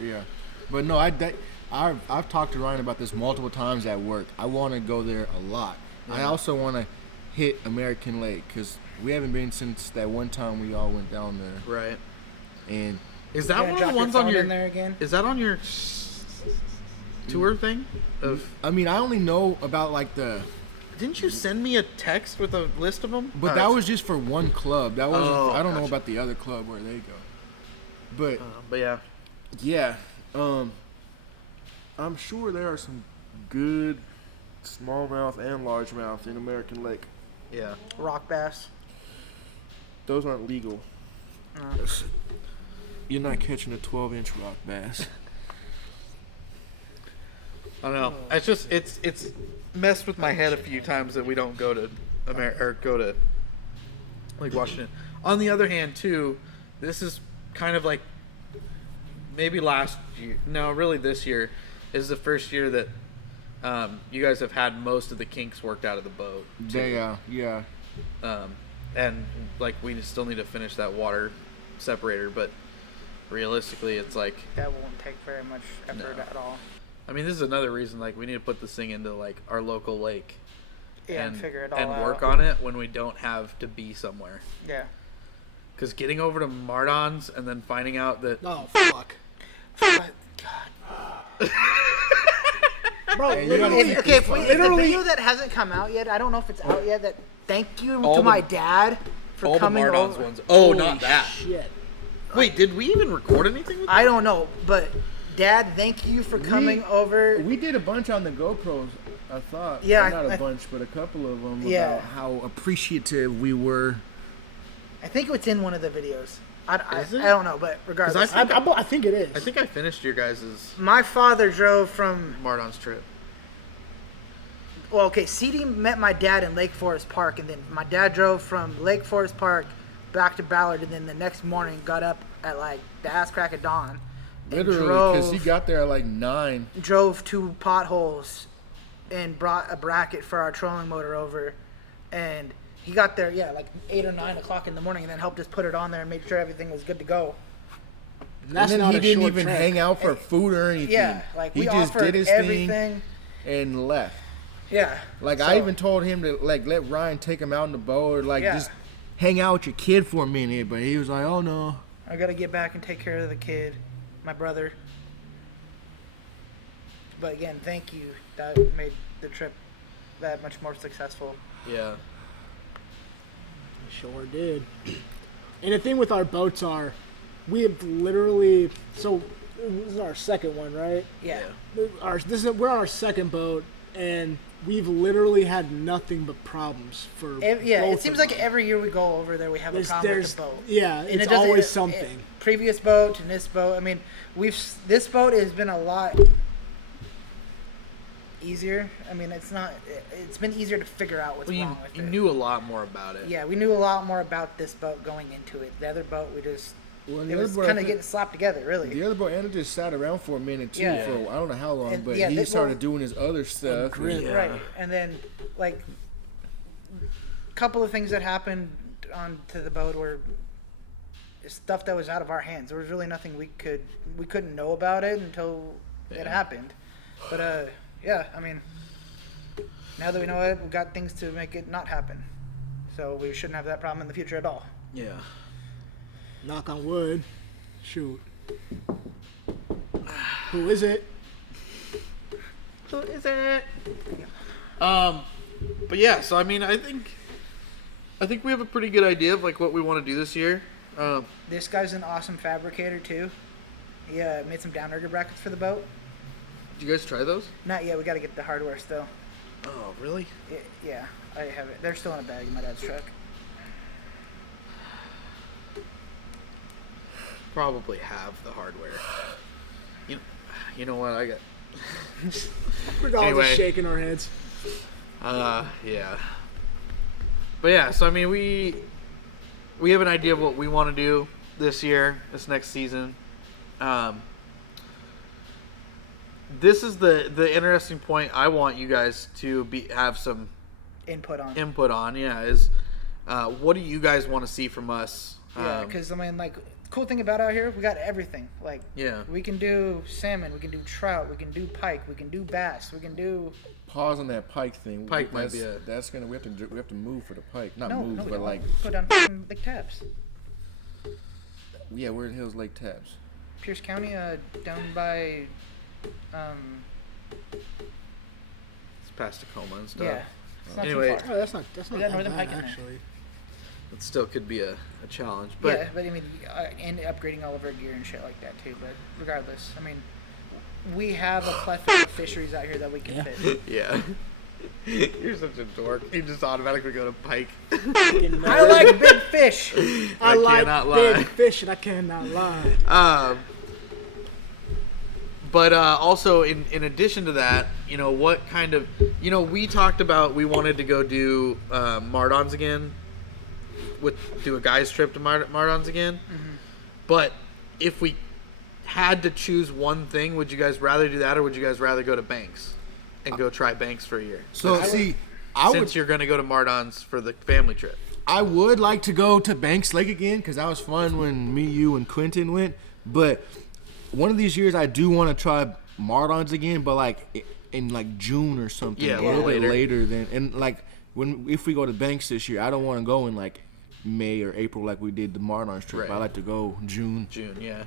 Yeah, but no, I've talked to Ryan about this multiple times at work. I want to go there a lot. I also want to hit American Lake because we haven't been since that one time we all went down there. Right. And Is You that gonna one of drop the ones your on phone your? in there again? Is that on your tour thing? I mean, I only know about like the. Didn't you send me a text with a list of them? But that was just for one club. That was Oh, I don't know gotcha. about the other club where they go. But But yeah. yeah, I'm sure there are some good smallmouth and largemouth in American Lake. Yeah. Rock bass. Those aren't legal. No. You're not catching a 12-inch rock bass. I don't know. It's just it's messed with my head a few times that we don't go to go to Lake Washington. On the other hand, too, this is kind of like maybe last year. No, really, this year is the first year that you guys have had most of the kinks worked out of the boat. too. Yeah. And like we still need to finish that water separator, but realistically, it's like. That won't take very much effort No. at all. I mean, this is another reason, like, we need to put this thing into, like, our local lake. Yeah, and figure it all and out. work on it when we don't have to be somewhere. Yeah. Because getting over to Mardon's and then finding out that... Oh, fuck. But, God. Bro, Hey, you gotta keep Okay, if, if the Literally- video that hasn't come out yet, I don't know if it's out yet. That thank you All to the- my dad for All the coming Mardon's over. ones. Oh, Holy not that. Shit. Wait, did we even record anything with that? I don't know, but Dad, thank you for coming over. We did a bunch on the GoPros. I thought. Yeah, Well, not I- a bunch, but a couple of them. Yeah. About how appreciative we were. I think it's in one of the videos. I Is it? don't know, but regardless. I think it is. I think I finished your guys' My father drove from. Mardon's trip. Well, okay, CD met my dad in Lake Forest Park, and then my dad drove from Lake Forest Park back to Ballard, and then the next morning got up at like the ass crack of dawn. And Literally, because he got there at like 9. drove 2 potholes and brought a bracket for our trolling motor over, and he got there like 8 or 9 o'clock in the morning, and then helped us put it on there and made sure everything was good to go. That's And then not he a didn't short even trek. hang out for food or anything. Yeah, like he we just offered did his everything. thing and left. Yeah. Like So- I even told him to like let Ryan take him out in the boat or like Yeah. just hang out with your kid for a minute, but he was like, "Oh no." I gotta get back and take care of the kid, my brother. But again, thank you. That made the trip that much more successful. Yeah. Sure did. And the thing with our boats are, we have literally. So this is our second one, right? Yeah. We're on our second boat, and we've literally had nothing but problems for. Yeah, both it seems of like them. every year we go over there, we have a problem with the boat. Yeah, And it's it doesn't- always something. Previous boat and this boat. I mean, this boat has been a lot easier. I mean, it's been easier to figure out what's Well, wrong with you it. knew a lot more about it. Yeah, we knew a lot more about this boat going into it. The other boat, we just Well, it was kind of getting slapped together, really. The other boy Anna just sat around for a minute too. Yeah. For I don't know how long, And, but yeah, he they- started well, doing his other stuff. grid. Yeah. Right, and then like a couple of things that happened onto the boat were stuff that was out of our hands. There was really nothing we couldn't know about it until it happened. But yeah, I mean, now that we know it, we've got things to make it not happen. So we shouldn't have that problem in the future at all. Yeah. Knock on wood. Shoot. Who is it? Who is it? But yeah, so I mean, I think we have a pretty good idea of like what we want to do this year. This guy's an awesome fabricator too. He made some downrigger brackets for the boat. Did you guys try those? Not yet. We got to get the hardware still. Oh, really? Yeah, I have it. They're still in a bag in my dad's truck. Probably have the hardware. You know what? I got. We're all Anyway. just shaking our heads. Yeah. But yeah, so I mean, we have an idea of what we want to do this year, this next season. This is the interesting point I want you guys to have some Input on. input on. Yeah, is what do you guys want to see from us? Yeah, because I mean, like, cool thing about out here, we got everything. Like, Yeah. we can do salmon, we can do trout, we can do pike, we can do bass, we can do. Pause on that pike thing. Pike might be That's gonna we have to move for the pike. Not No, move, no, we but don't. like Put down fucking big tabs. yeah, we're in Hills Lake Tabs. Pierce County, down by, It's past Tacoma and stuff. yeah. It's not Anyway. too far. Oh, that's not We got that Northern bad, Pike in there. actually. It still could be a challenge, but Yeah, but I mean, and upgrading all of our gear and shit like that too. But regardless, I mean, we have a plethora of fisheries out here that we can Yeah. fit. yeah. You're such a dork. You just automatically go to pike. Fucking I nerd. like big fish. I like cannot big lie. fish, and I cannot lie. But also, in addition to that, you know, what kind of, you know, we talked about we wanted to go do Mardon's again, do a guy's trip to Mardon's again. Mm-hmm. But if we had to choose one thing, would you guys rather do that, or would you guys rather go to Banks and go try Banks for a year? So see, I Since would you're going to go to Mardon's for the family trip. I would like to go to Banks Lake again because that was fun when me, you, and Quentin went. But one of these years, I do want to try Mardon's again, but like in like June or something, Yeah, a little bit later. later than. And like if we go to Banks this year, I don't want to go in like May or April like we did the Mardon's trip. Right. I like to go June. June, yeah.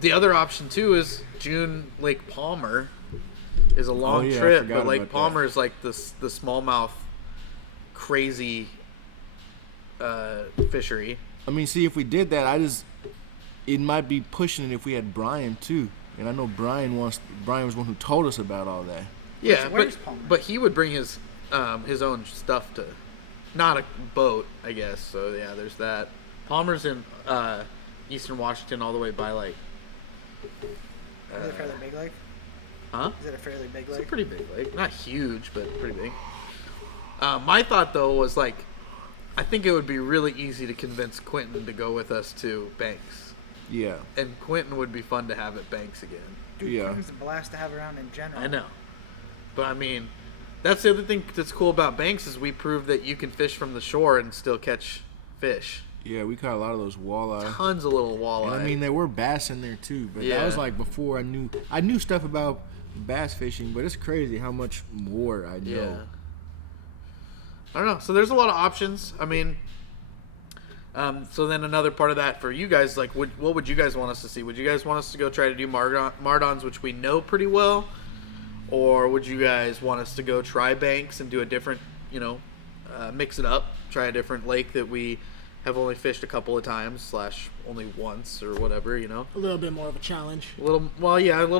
The other option too is June Lake Palmer. is a long yeah, I trip, forgot but Lake about Palmer that. is like the smallmouth crazy fishery. I mean, see, if we did that, it might be pushing it if we had Brian too. And I know Brian was one who told us about all that. Yeah, Where's Palmer? but he would bring his own stuff to, not a boat, I guess. So yeah, there's that. Palmer's in Eastern Washington, all the way by like. Is it a fairly big lake? Huh? Is it a fairly big It's a lake? pretty big lake, not huge, but pretty big. My thought though was like, I think it would be really easy to convince Quentin to go with us to Banks, Yeah. and Quentin would be fun to have at Banks again. Dude, Yeah. Quentin's a blast to have around in general. I know, but I mean, that's the other thing that's cool about Banks is we proved that you can fish from the shore and still catch fish. Yeah, we caught a lot of those walleye. Tons of little walleye. And I mean, there were bass in there too, but that was Yeah. like before I knew stuff about bass fishing, but it's crazy how much more I know. yeah. I don't know. So there's a lot of options. I mean, so then another part of that for you guys, like, what would you guys want us to see? Would you guys want us to go try to do Mardons, which we know pretty well? Or would you guys want us to go try Banks and do a different, mix it up, try a different lake that we have only fished a couple of times / only once or whatever, A little bit more of a challenge. a little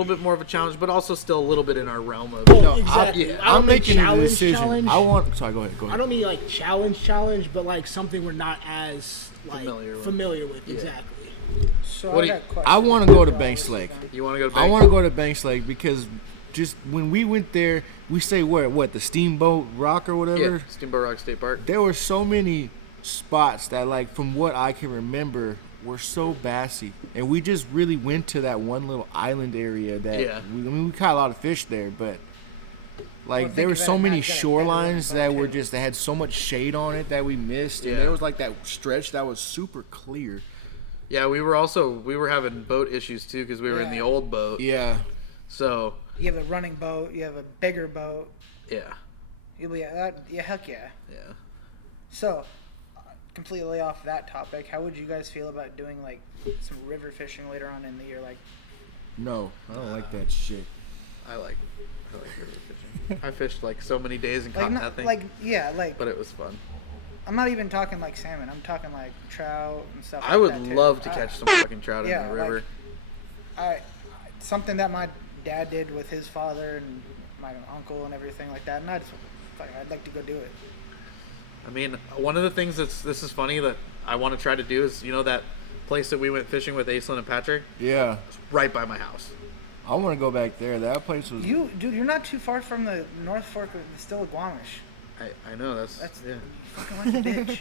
bit more of a challenge, but also still a little bit in our realm of. Well, No, exactly. I I'm don't mean making a challenge, decision. challenge. Sorry, go ahead. I don't mean like challenge, but like something we're not as like Familiar with. with. Yeah. Exactly. So What do I you- got questions. I want to go to Wow, Banks this is Lake. fun. You want to go to I Banks? want to go to Banks Lake because just when we went there, we say what the Steamboat Rock or whatever. Yeah, Steamboat Rock State Park. There were so many spots that, like, from what I can remember, were so bassy, and we just really went to that one little island area that Yeah. we caught a lot of fish there, but like Well, there were think of so it, many Matt's got a better shorelines boat, that were too. that had so much shade on it that we missed, and Yeah. there was like that stretch that was super clear. Yeah, we were having boat issues too because we were in the Yeah. old boat. Yeah, So You have a running boat. You have a bigger boat. yeah, You'll be heck yeah. yeah. So, completely off that topic, how would you guys feel about doing like some river fishing later on in the year? Like, no, I don't like that shit. I like river fishing. I fished like so many days and caught not, nothing, like but it was fun. I'm not even talking like salmon. I'm talking like trout and stuff. I like would that, too. love to catch some fucking trout yeah, in the river. Something that my dad did with his father and my uncle and everything like that, and I'd like to go do it. I mean, one of the things this is funny that I want to try to do is that place that we went fishing with Aislinn and Patrick, Yeah, right by my house. I want to go back there. That place was. Dude, you're not too far from the North Fork of the Stillaguamish. I know that's You fucking like a bitch.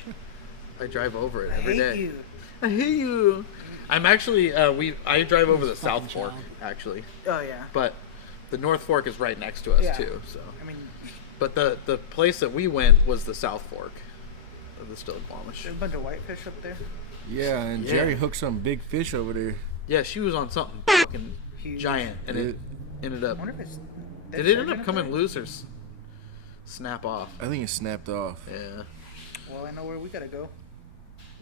I drive over it I every hate day. you. I hate you. I'm actually I drive over the Fucking South Fork child. actually, Oh yeah. but the North Fork is right next to us Yeah. too. So, I mean, but the place that we went was the South Fork of the Stillaguamish. there's a bunch of whitefish up there. Yeah, and Yeah. Jerry hooked some big fish over there. Yeah, she was on something fucking Huge. giant, and it ended I up. wonder if it's. Did it end up coming loose or snap off? I think it snapped off. Yeah, Well, I know where we gotta go.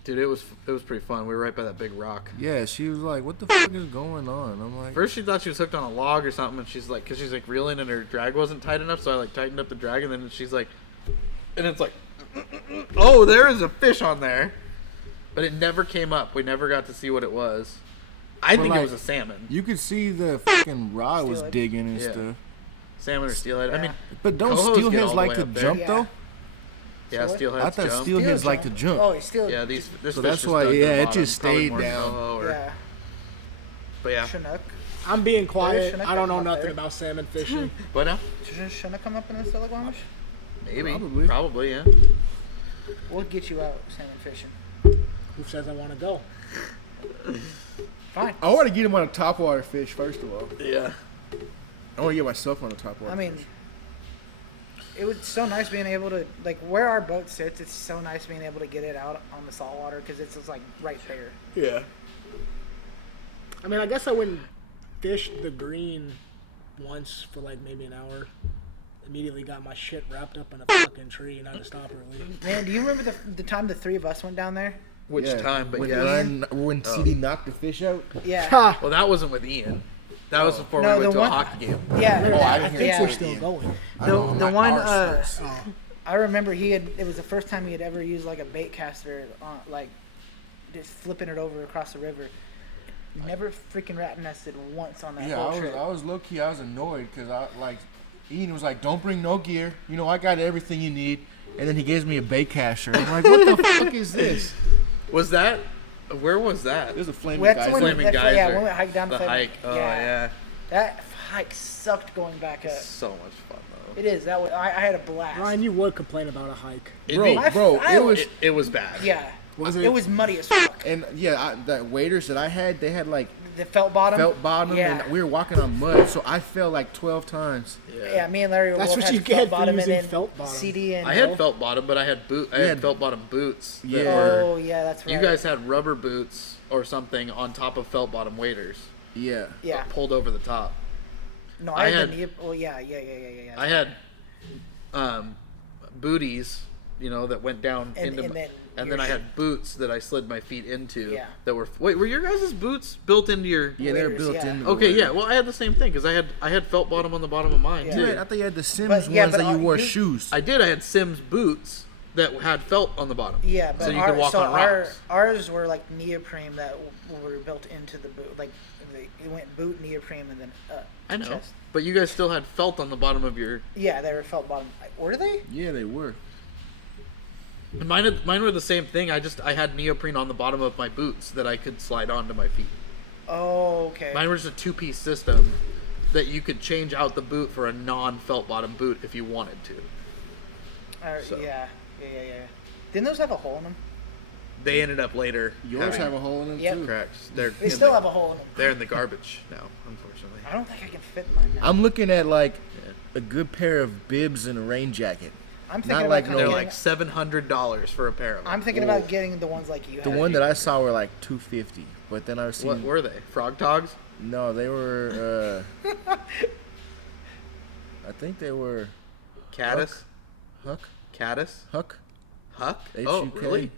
dude, it was pretty fun. We were right by that big rock. Yeah, she was like, "What the fuck is going on?" I'm like, First, she thought she was hooked on a log or something, and she's like, because she's like reeling and her drag wasn't tight enough, so I like tightened up the drag, and then she's like, and it's like, oh, there is a fish on there, but it never came up. We never got to see what it was. I But, think it like, was a salmon, you could see the fucking rod was Steelhead. digging and Yeah. stuff. salmon or steelhead. I mean, But don't Cohos get all steelheads the like way to up there. jump Yeah. though? yeah, So what? steelheads I thought jump. steelheads like to jump. Oh, it's still. Yeah, this So fish that's just why- dug to yeah, the it bottom, just probably stayed more down. coho or- Yeah. But yeah, Chinook. I'm being quiet. Chinook I don't know come up nothing there. about salmon fishing. what now? Shouldn't Chinook come up in the Stillaguamish? Maybe, Probably. probably, yeah. We'll get you out salmon fishing. Who says I want to go? Fine. I want to get him on a topwater fish first of all. Yeah. I want to get myself on a topwater. I mean, it was so nice being able to, like, where our boat sits, it's so nice being able to get it out on the saltwater because it's just, like, right there. Yeah. I mean, I guess I went and fished the green once for like maybe an hour. Immediately got my shit wrapped up in a fucking tree and had to stop early. Man, do you remember the time the three of us went down there? Which time? But when yeah. when CD knocked the fish out. Yeah. Ha! Well, that wasn't with Ian. That was before No, we went the to one- a hockey game. Yeah. Oh, I I didn't think hear we're that. still going. The one. Ours. I remember it was the first time he had ever used like a bait caster on like just flipping it over across the river. Never freaking rat nested once on that whole trip. I was low key. I was annoyed because Ian was like, "Don't bring no gear. You know, I got everything you need." And then he gives me a bait caster. I'm like, "What the fuck is this?" Was that? Where was that? There's a flaming That's guy. when- Flaming that's- Geyser. yeah, when we hiked down the Flaming- hike. Oh yeah. yeah. That hike sucked going back up. So much fun though. It is. That was, I had a blast. Ryan, you would complain about a hike. It'd be- it was bad. Yeah. Was it? It was muddy as fuck. And yeah, the waders that I had, they had like The felt bottom. felt bottom, Yeah. and we were walking on mud, so I fell like 12 times. Yeah, me and Larry That's both what had you felt get for bottom using and then felt bottom. CD and I had felt bottom, but I had felt bottom boots. that Yeah. were- Oh yeah, that's right. You guys had rubber boots or something on top of felt bottom waders. Yeah. Yeah. Pulled over the top. No, I I had had- the knee. Oh yeah. I had booties, that went down And- into and then and your then I shoe. had boots that I slid my feet into. Yeah. That were were your guys' boots built into your? Yeah, they're Waders, built yeah. in. Okay, yeah. Well, I had the same thing because I had felt bottom on the bottom of mine Yeah. too. I thought you had the Sims But- yeah, ones but that you wore you- shoes. I did. I had Sims boots that had felt on the bottom. Yeah, but so you could walk on rocks. ours were like neoprene that were built into the boot. Like it went boot neoprene and then up. I know, chest. but you guys still had felt on the bottom of your. Yeah, they were felt bottom. Were they? Yeah, they were. Mine were the same thing. I had neoprene on the bottom of my boots that I could slide onto my feet. Oh, okay. Mine was a 2-piece system that you could change out the boot for a non-felt bottom boot if you wanted to. So. Yeah. Didn't those have a hole in them? They ended up later. Yours having have a hole in them Yep. too. cracks. They're They in still the- have a hole in them. They're in the garbage now, unfortunately. I don't think I can fit mine now. I'm looking at like Yeah. a good pair of bibs and a rain jacket. I'm thinking not about like kinda They're no- getting, like $700 for a pair of them. I'm thinking about getting the ones like you The had. one that I saw were like $250, but then I've seen What were they? Frog togs? no, they were. I think they were Caddis? Huck. Caddis? Huck. Huck? H-U-K, Oh, really?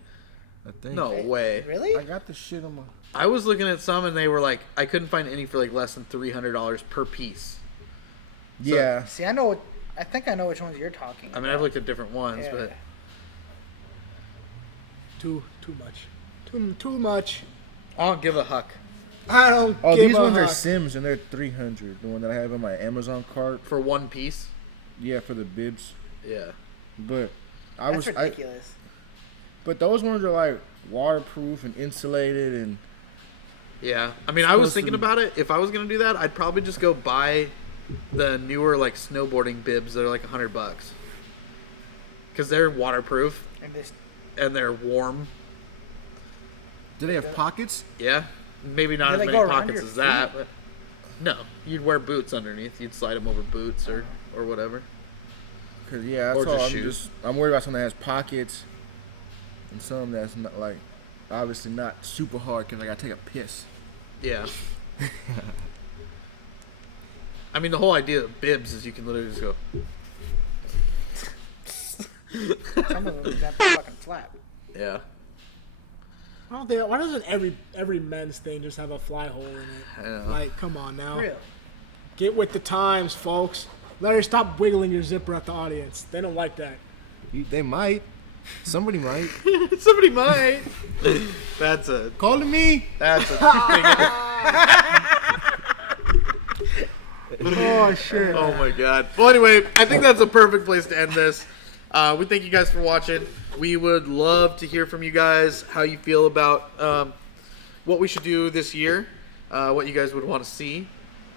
I think. No way. Really? I got the shit on my. I was looking at some and they were like, I couldn't find any for like less than $300 per piece. Yeah. See, I think I know which ones you're talking. I mean, I've looked at different ones, Yeah. but Too much. Too much. I'll give a Huck I don't Oh, give these a ones are huck. Sims and they're 300. The one that I have in my Amazon cart. for one piece. Yeah, for the bibs. Yeah. But That's ridiculous. but those ones are like waterproof and insulated and. Yeah. I mean, I was Supposed to thinking be- about it. If I was going to do that, I'd probably just go buy the newer like snowboarding bibs that are like $100. Because they're waterproof And this, and they're warm. Do they have pockets? Yeah. Maybe not Do as they many go around pockets your as that, but no. You'd wear boots underneath. You'd slide them over boots or whatever. Cause yeah, Or that's all. just I'm shoes. I'm worried about something that has pockets, and some that's not like, obviously not super hard because I gotta take a piss. Yeah. I mean, the whole idea of bibs is you can literally just go. some of them got fucking flat. Yeah. Why doesn't every men's thing just have a fly hole in it? I know. Like, come on now. Real. Get with the times, folks. Larry, stop wiggling your zipper at the audience. They don't like that. They might. Somebody might. Somebody might. That's a. Calling me. That's a. Oh, shit. Oh my god. Well, anyway, I think that's a perfect place to end this. We thank you guys for watching. We would love to hear from you guys how you feel about what we should do this year, what you guys would want to see.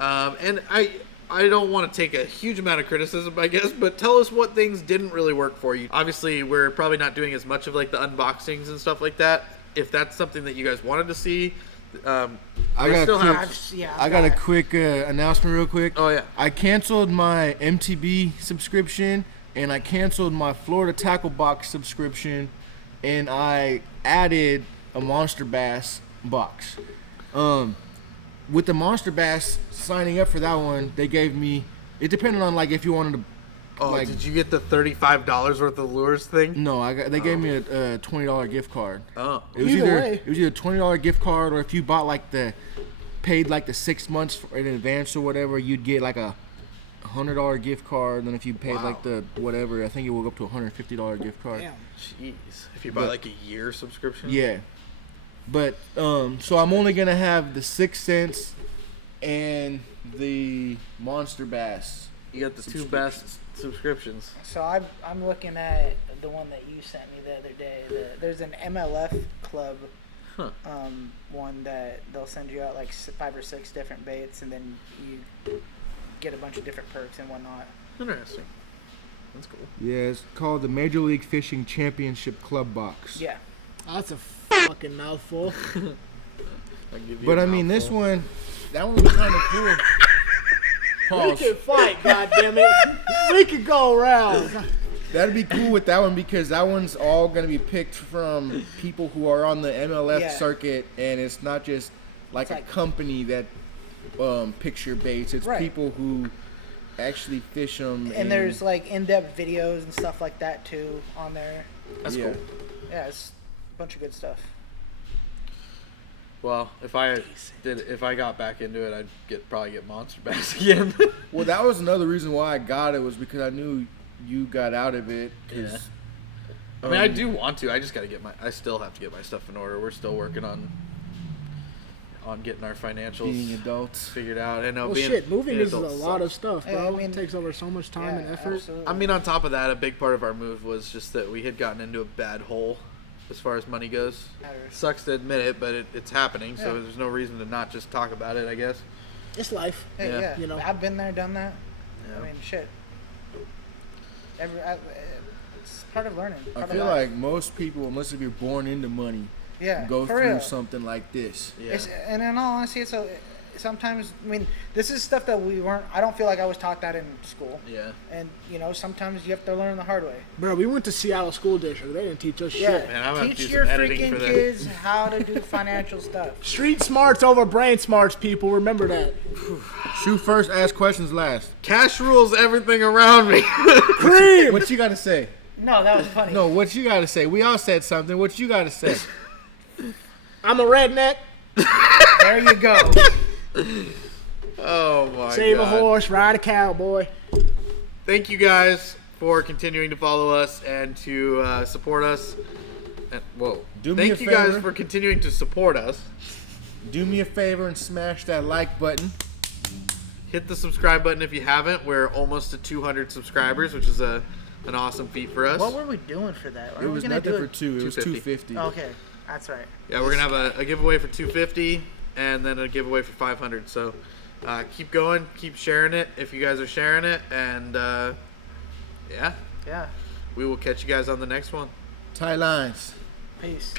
And I don't want to take a huge amount of criticism, I guess, but tell us what things didn't really work for you. Obviously, we're probably not doing as much of like the unboxings and stuff like that. If that's something that you guys wanted to see, I we got still a quick. have. I got a quick announcement, real quick. Oh yeah. I canceled my MTB subscription and I canceled my Florida Tackle Box subscription, and I added a Monster Bass box. With the Monster Bass, signing up for that one, they gave me. It depended on like if you wanted to. Oh, like, did you get the $35 worth of lures thing? No, they gave me a $20 gift card. Oh. It was Either either way. it was either $20 gift card, or if you bought like the paid like the 6 months in advance or whatever, you'd get like a $100 gift card. And then if you paid like the whatever, I think it will go up to a $150 gift card. Damn. Jeez. If you buy like a year subscription. Yeah. But so I'm only gonna have the 6 cents and the Monster Bass. You got the two best subscriptions. So I'm looking at the one that you sent me the other day. There's an MLF club one that they'll send you out like 5 or 6 different baits, and then you get a bunch of different perks and whatnot. Interesting. That's cool. Yeah, it's called the Major League Fishing Championship Club Box. Yeah. Oh, that's a fucking mouthful. But I mean, this one, that one was kind of cool. We can fight, goddammit. We can go around. That'd be cool with that one because that one's all going to be picked from people who are on the MLF circuit, and it's not just like a company that picks your baits. It's people who actually fish them. And there's like in-depth videos and stuff like that too on there. That's cool. Yeah, it's a bunch of good stuff. Well, if I got back into it, I'd probably get Monster Bass again. Well, that was another reason why I got it, was because I knew you got out of it. Yeah. I mean, I do want to. I just got to I still have to get my stuff in order. We're still working on getting our financials being adults figured out. I know. Well, moving is a lot of stuff, bro. Yeah, I mean, it takes over so much time and effort. Absolutely. I mean, on top of that, a big part of our move was just that we had gotten into a bad hole as far as money goes. Sucks to admit it, but it's happening, so there's no reason to not just talk about it, I guess. It's life. Yeah. You know, I've been there, done that. Yeah. I mean, shit. It's part of learning. I feel like most people, unless if you're born into money, go through something like this. Yeah. And in all honesty, sometimes, I mean, this is stuff that I don't feel like I was taught that in school. Yeah. And, sometimes you have to learn the hard way. bro. We went to Seattle School District. They didn't teach us shit. Man, I'm gonna Teach do some your editing for freaking that. kids how to do financial stuff. Street smarts over brain smarts, people. Remember that. Shoot first, ask questions last. Cash rules everything around me. Cream. What you got to say? No, that was funny. No, what you got to say? We all said something. What you got to say? I'm a redneck. There you go. Oh my god. Save a horse, ride a cowboy. Thank you guys for continuing to follow us and to support us. Thank you guys for continuing to support us. Do me a favor and smash that like button. Hit the subscribe button if you haven't. We're almost to 200 subscribers, which is an awesome feat for us. What were we doing for that? It was nothing for 2. It was 250. Okay, that's right. Yeah, we're going to have a giveaway for 250 and then a giveaway for 500. So keep going. Keep sharing it if you guys are sharing it. And, Yeah. we will catch you guys on the next one. Tie lines. Peace.